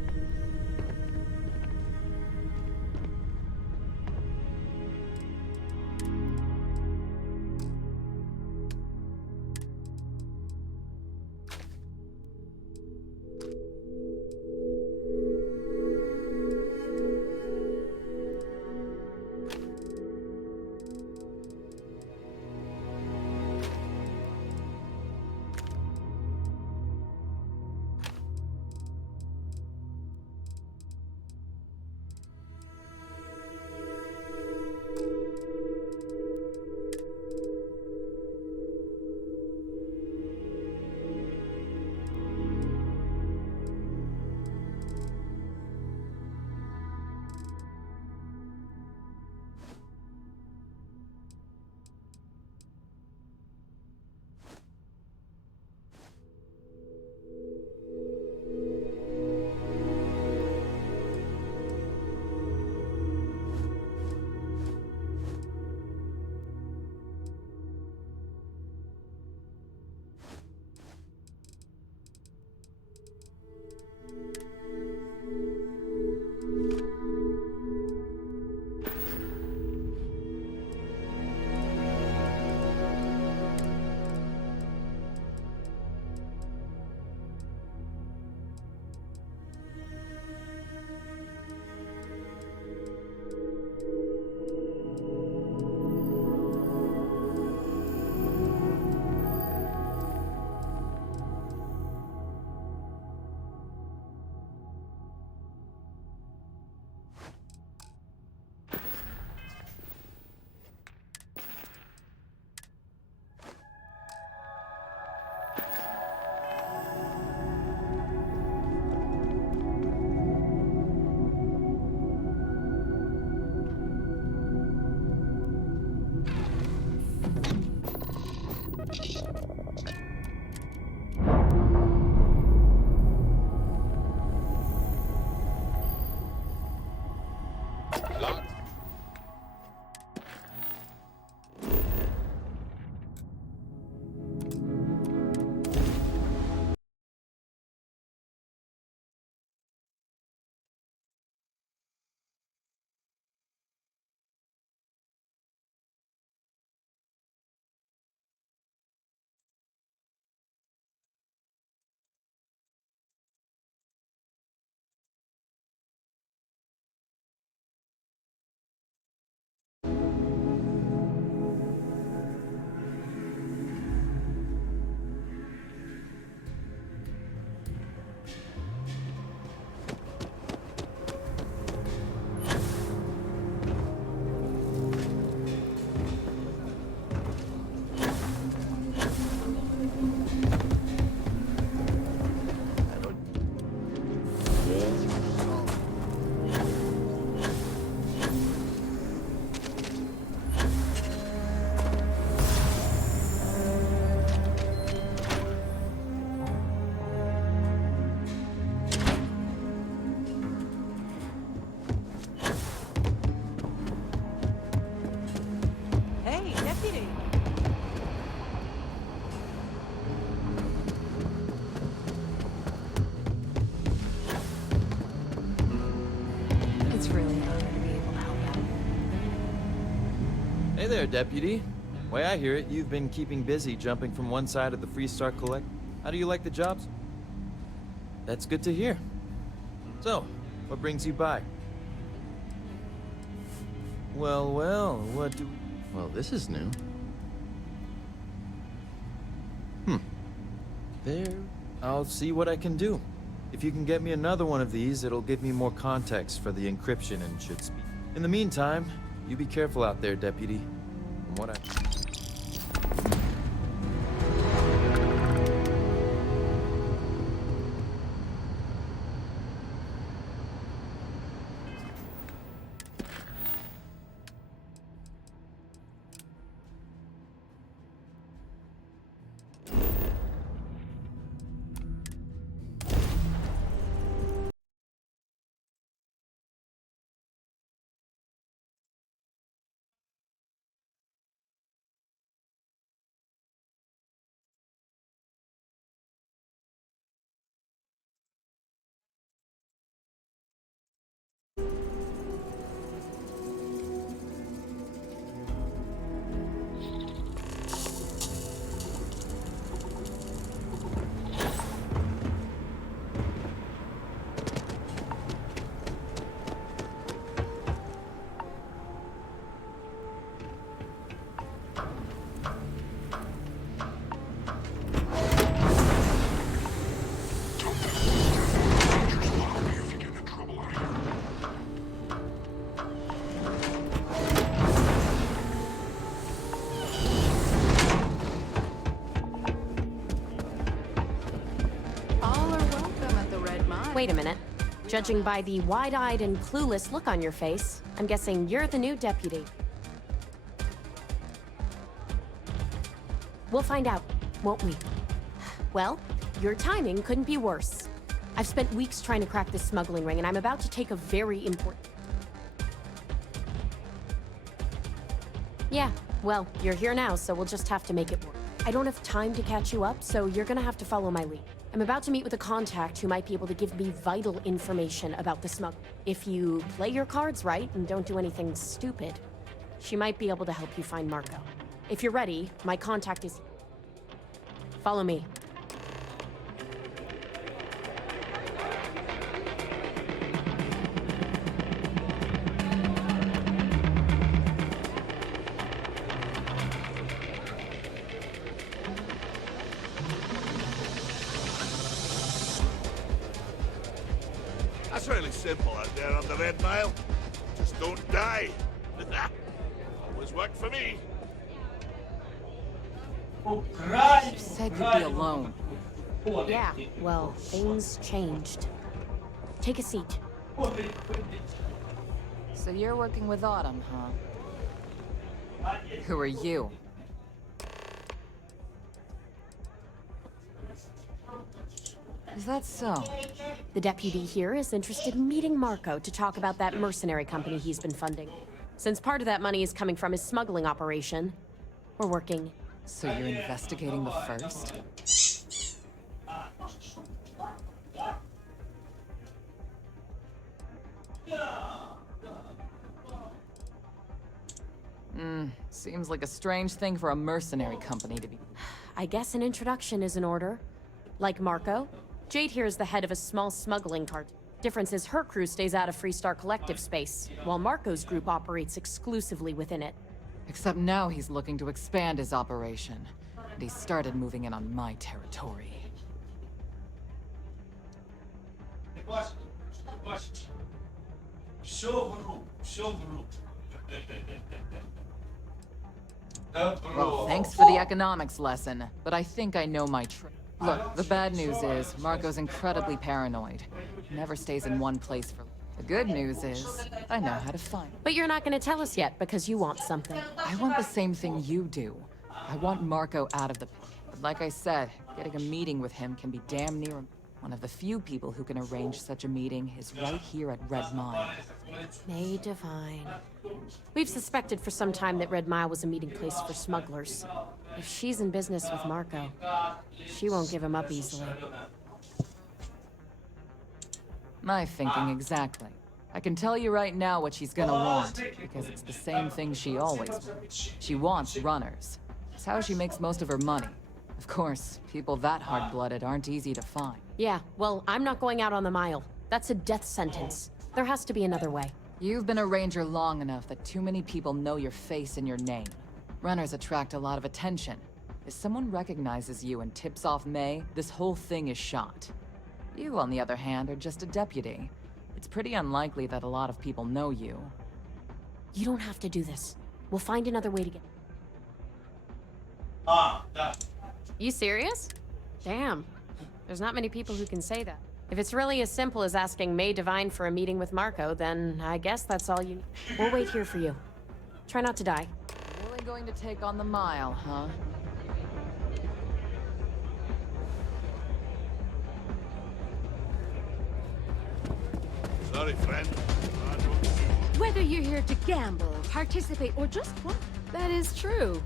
Hey there, Deputy. Way I hear it, you've been keeping busy jumping from one side of the Freestar Collect. How do you like the jobs? That's good to hear. So, what brings you by? Well, well, what do... Well, this is new. There. I'll see what I can do. If you can get me another one of these, it'll give me more context for the encryption and should speak. In the meantime, you be careful out there, Deputy. From what I... Wait a minute. Judging by the wide-eyed and clueless look on your face, I'm guessing you're the new deputy. We'll find out, won't we? Well, your timing couldn't be worse. I've spent weeks trying to crack this smuggling ring, and I'm about to take a very important... Yeah, well, you're here now, so we'll just have to make it work. I don't have time to catch you up, so you're gonna have to follow my lead. I'm about to meet with a contact who might be able to give me vital information about the smuggle. If you play your cards right and don't do anything stupid, she might be able to help you find Marco. If you're ready, my contact is... Follow me. That's really simple out there on the Red Mile. Just don't die. Always worked for me. You said you'd be alone. Yeah, well, things changed. Take a seat. So you're working with Autumn, huh? Who are you? Is that so? The deputy here is interested in meeting Marco to talk about that mercenary company he's been funding. Since part of that money is coming from his smuggling operation, we're working. So you're investigating the first? Seems like a strange thing for a mercenary company to be... I guess an introduction is in order. Like Marco, Jade here is the head of a small smuggling cart. Difference is her crew stays out of Freestar Collective space, while Marco's group operates exclusively within it. Except now he's looking to expand his operation. And he started moving in on my territory. Well, thanks for the economics lesson, but I think I know my trick. Look, the bad news is, Marco's incredibly paranoid. He never stays in one place for... The good news is, I know how to find him. But you're not going to tell us yet, because you want something. I want the same thing you do. I want Marco out of the... But like I said, getting a meeting with him can be damn near... One of the few people who can arrange such a meeting is right here at Red Mile. May divine. We've suspected for some time that Red Mile was a meeting place for smugglers. If she's in business with Marco, she won't give him up easily. My thinking exactly. I can tell you right now what she's gonna want, because it's the same thing she always wants. She wants runners. It's how she makes most of her money. Of course, people that hard-blooded aren't easy to find. Yeah, well, I'm not going out on the mile. That's a death sentence. There has to be another way. You've been a ranger long enough that too many people know your face and your name. Runners attract a lot of attention. If someone recognizes you and tips off May, this whole thing is shot. You, on the other hand, are just a deputy. It's pretty unlikely that a lot of people know you. You don't have to do this. We'll find another way to get... You serious? Damn. There's not many people who can say that. If it's really as simple as asking May Divine for a meeting with Marco, then I guess that's all you need. We'll wait here for you. Try not to die. Really going to take on the mile, huh? Sorry, friend. Whether you're here to gamble, participate, or just watch, that is true.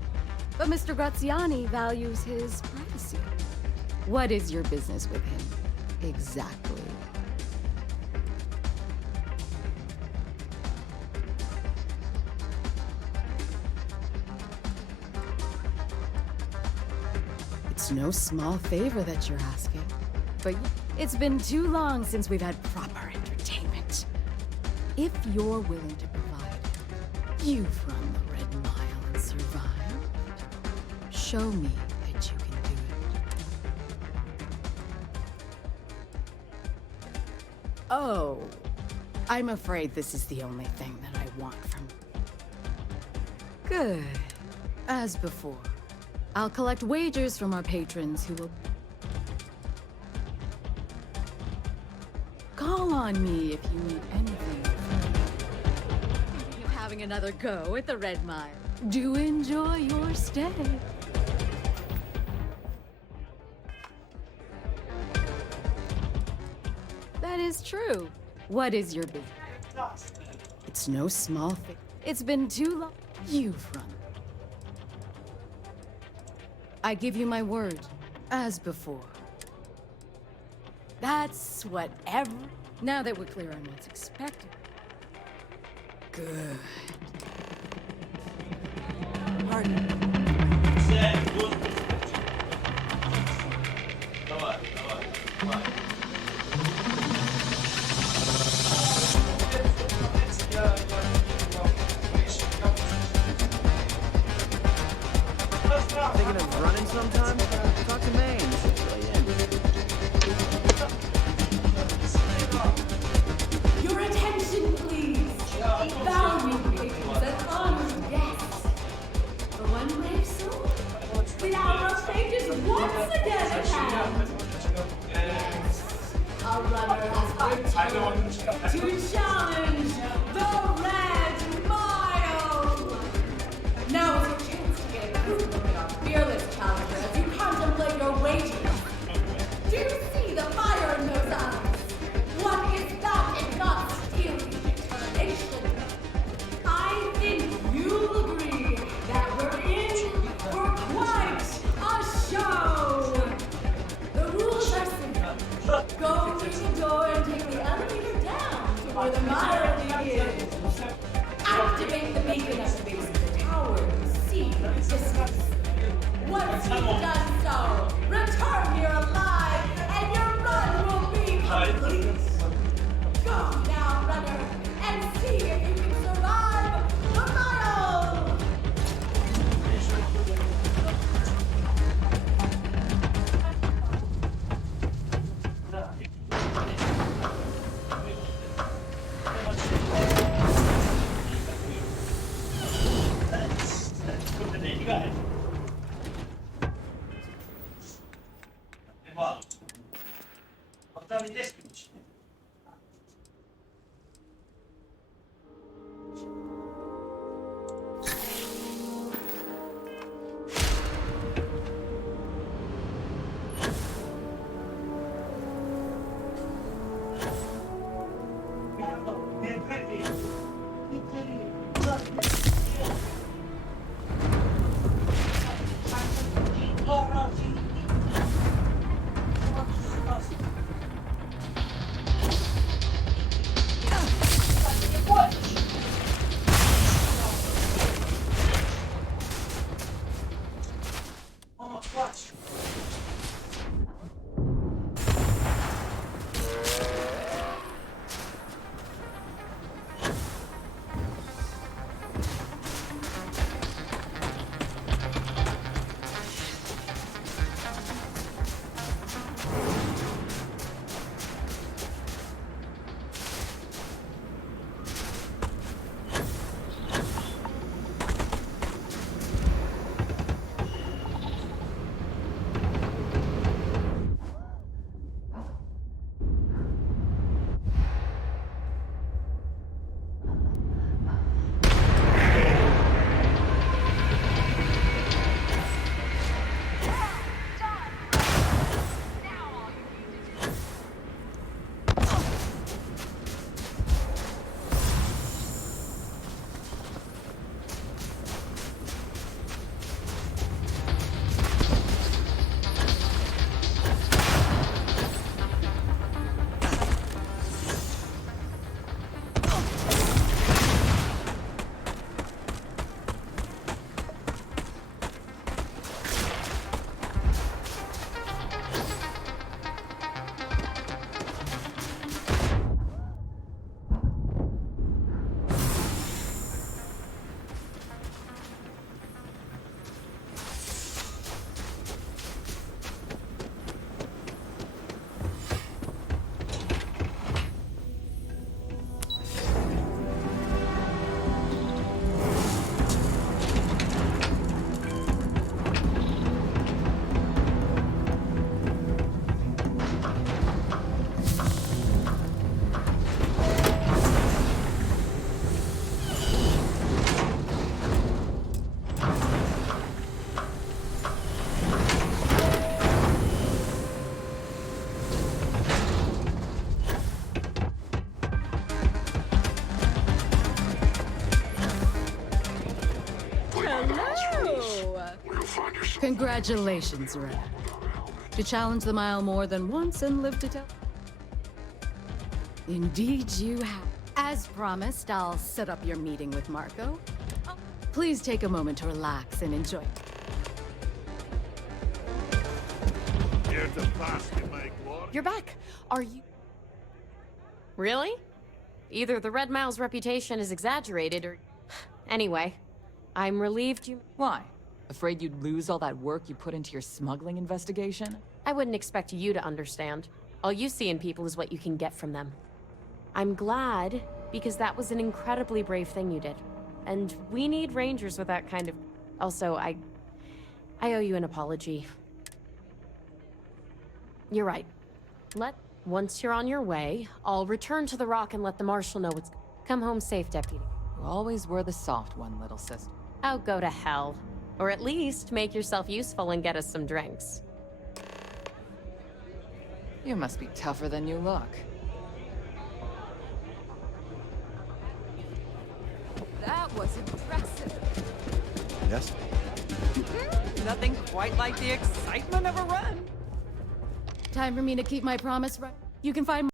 But Mr. Graziani values his privacy. What is your business with him? Exactly. It's no small favor that you're asking. But it's been too long since we've had proper entertainment. If you're willing to provide, you've run the Red Mile and survived. Show me that you can do it. Oh, I'm afraid this is the only thing that I want from you. Good. As before, I'll collect wagers from our patrons who will... Call on me if you need anything. You having another go at the Red Mile. Do enjoy your stay. That is true. What is your business? It's no small thing. It's been too long. You've run. I give you my word, as before. That's whatever. Now that we're clear on what's expected. Good. Pardon. Thinking of running sometime? Talk to Maine. Your attention, please. Valued patrons and honored guests. For one brave soul, the hour of fate is once again at hand. Yes, a runner has returned to challenge the Red Mile. Now is your chance to get a good look at our fearless challenger as you contemplate your wagers. Do you see the fire in those eyes? What is that if not steely determination? I think you'll agree that we're in for quite a show. The rules are simple. Go through the door and take the elevator down to where the mile begins. Activate the beacon at the base of the tower and see the distance. Once you've done so, return here alive, and your run will be complete. Go now, runner, and see if you can survive the mile! Hello! Congratulations, Red. To challenge the mile more than once and live to tell. Indeed you have. As promised, I'll set up your meeting with Marco. Please take a moment to relax and enjoy. Here to bask in my glory. You're back. Are you... Really? Either the Red Mile's reputation is exaggerated or... Anyway, I'm relieved you... Why? Afraid you'd lose all that work you put into your smuggling investigation? I wouldn't expect you to understand. All you see in people is what you can get from them. I'm glad, because that was an incredibly brave thing you did. And we need rangers with that kind of... Also, I owe you an apology. You're right. Once you're on your way, I'll return to the Rock and let the Marshal know what's... Come home safe, Deputy. You always were the soft one, little sister. Oh, go to hell. Or at least make yourself useful and get us some drinks. You must be tougher than you look. That was impressive. Yes? Nothing quite like the excitement of a run. Time for me to keep my promise, right? You can find...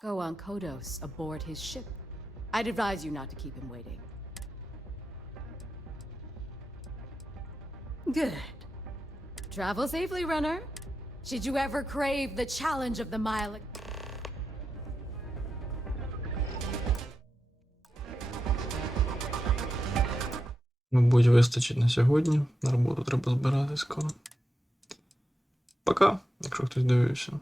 Go on Kodos aboard his ship. I'd advise you not to keep him waiting. Good. Travel safely, runner. Should you ever crave the challenge of the mile... Мабуть, вистачить на сьогодні. На роботу треба збирати скоро. Пока, якщо хтось дивився.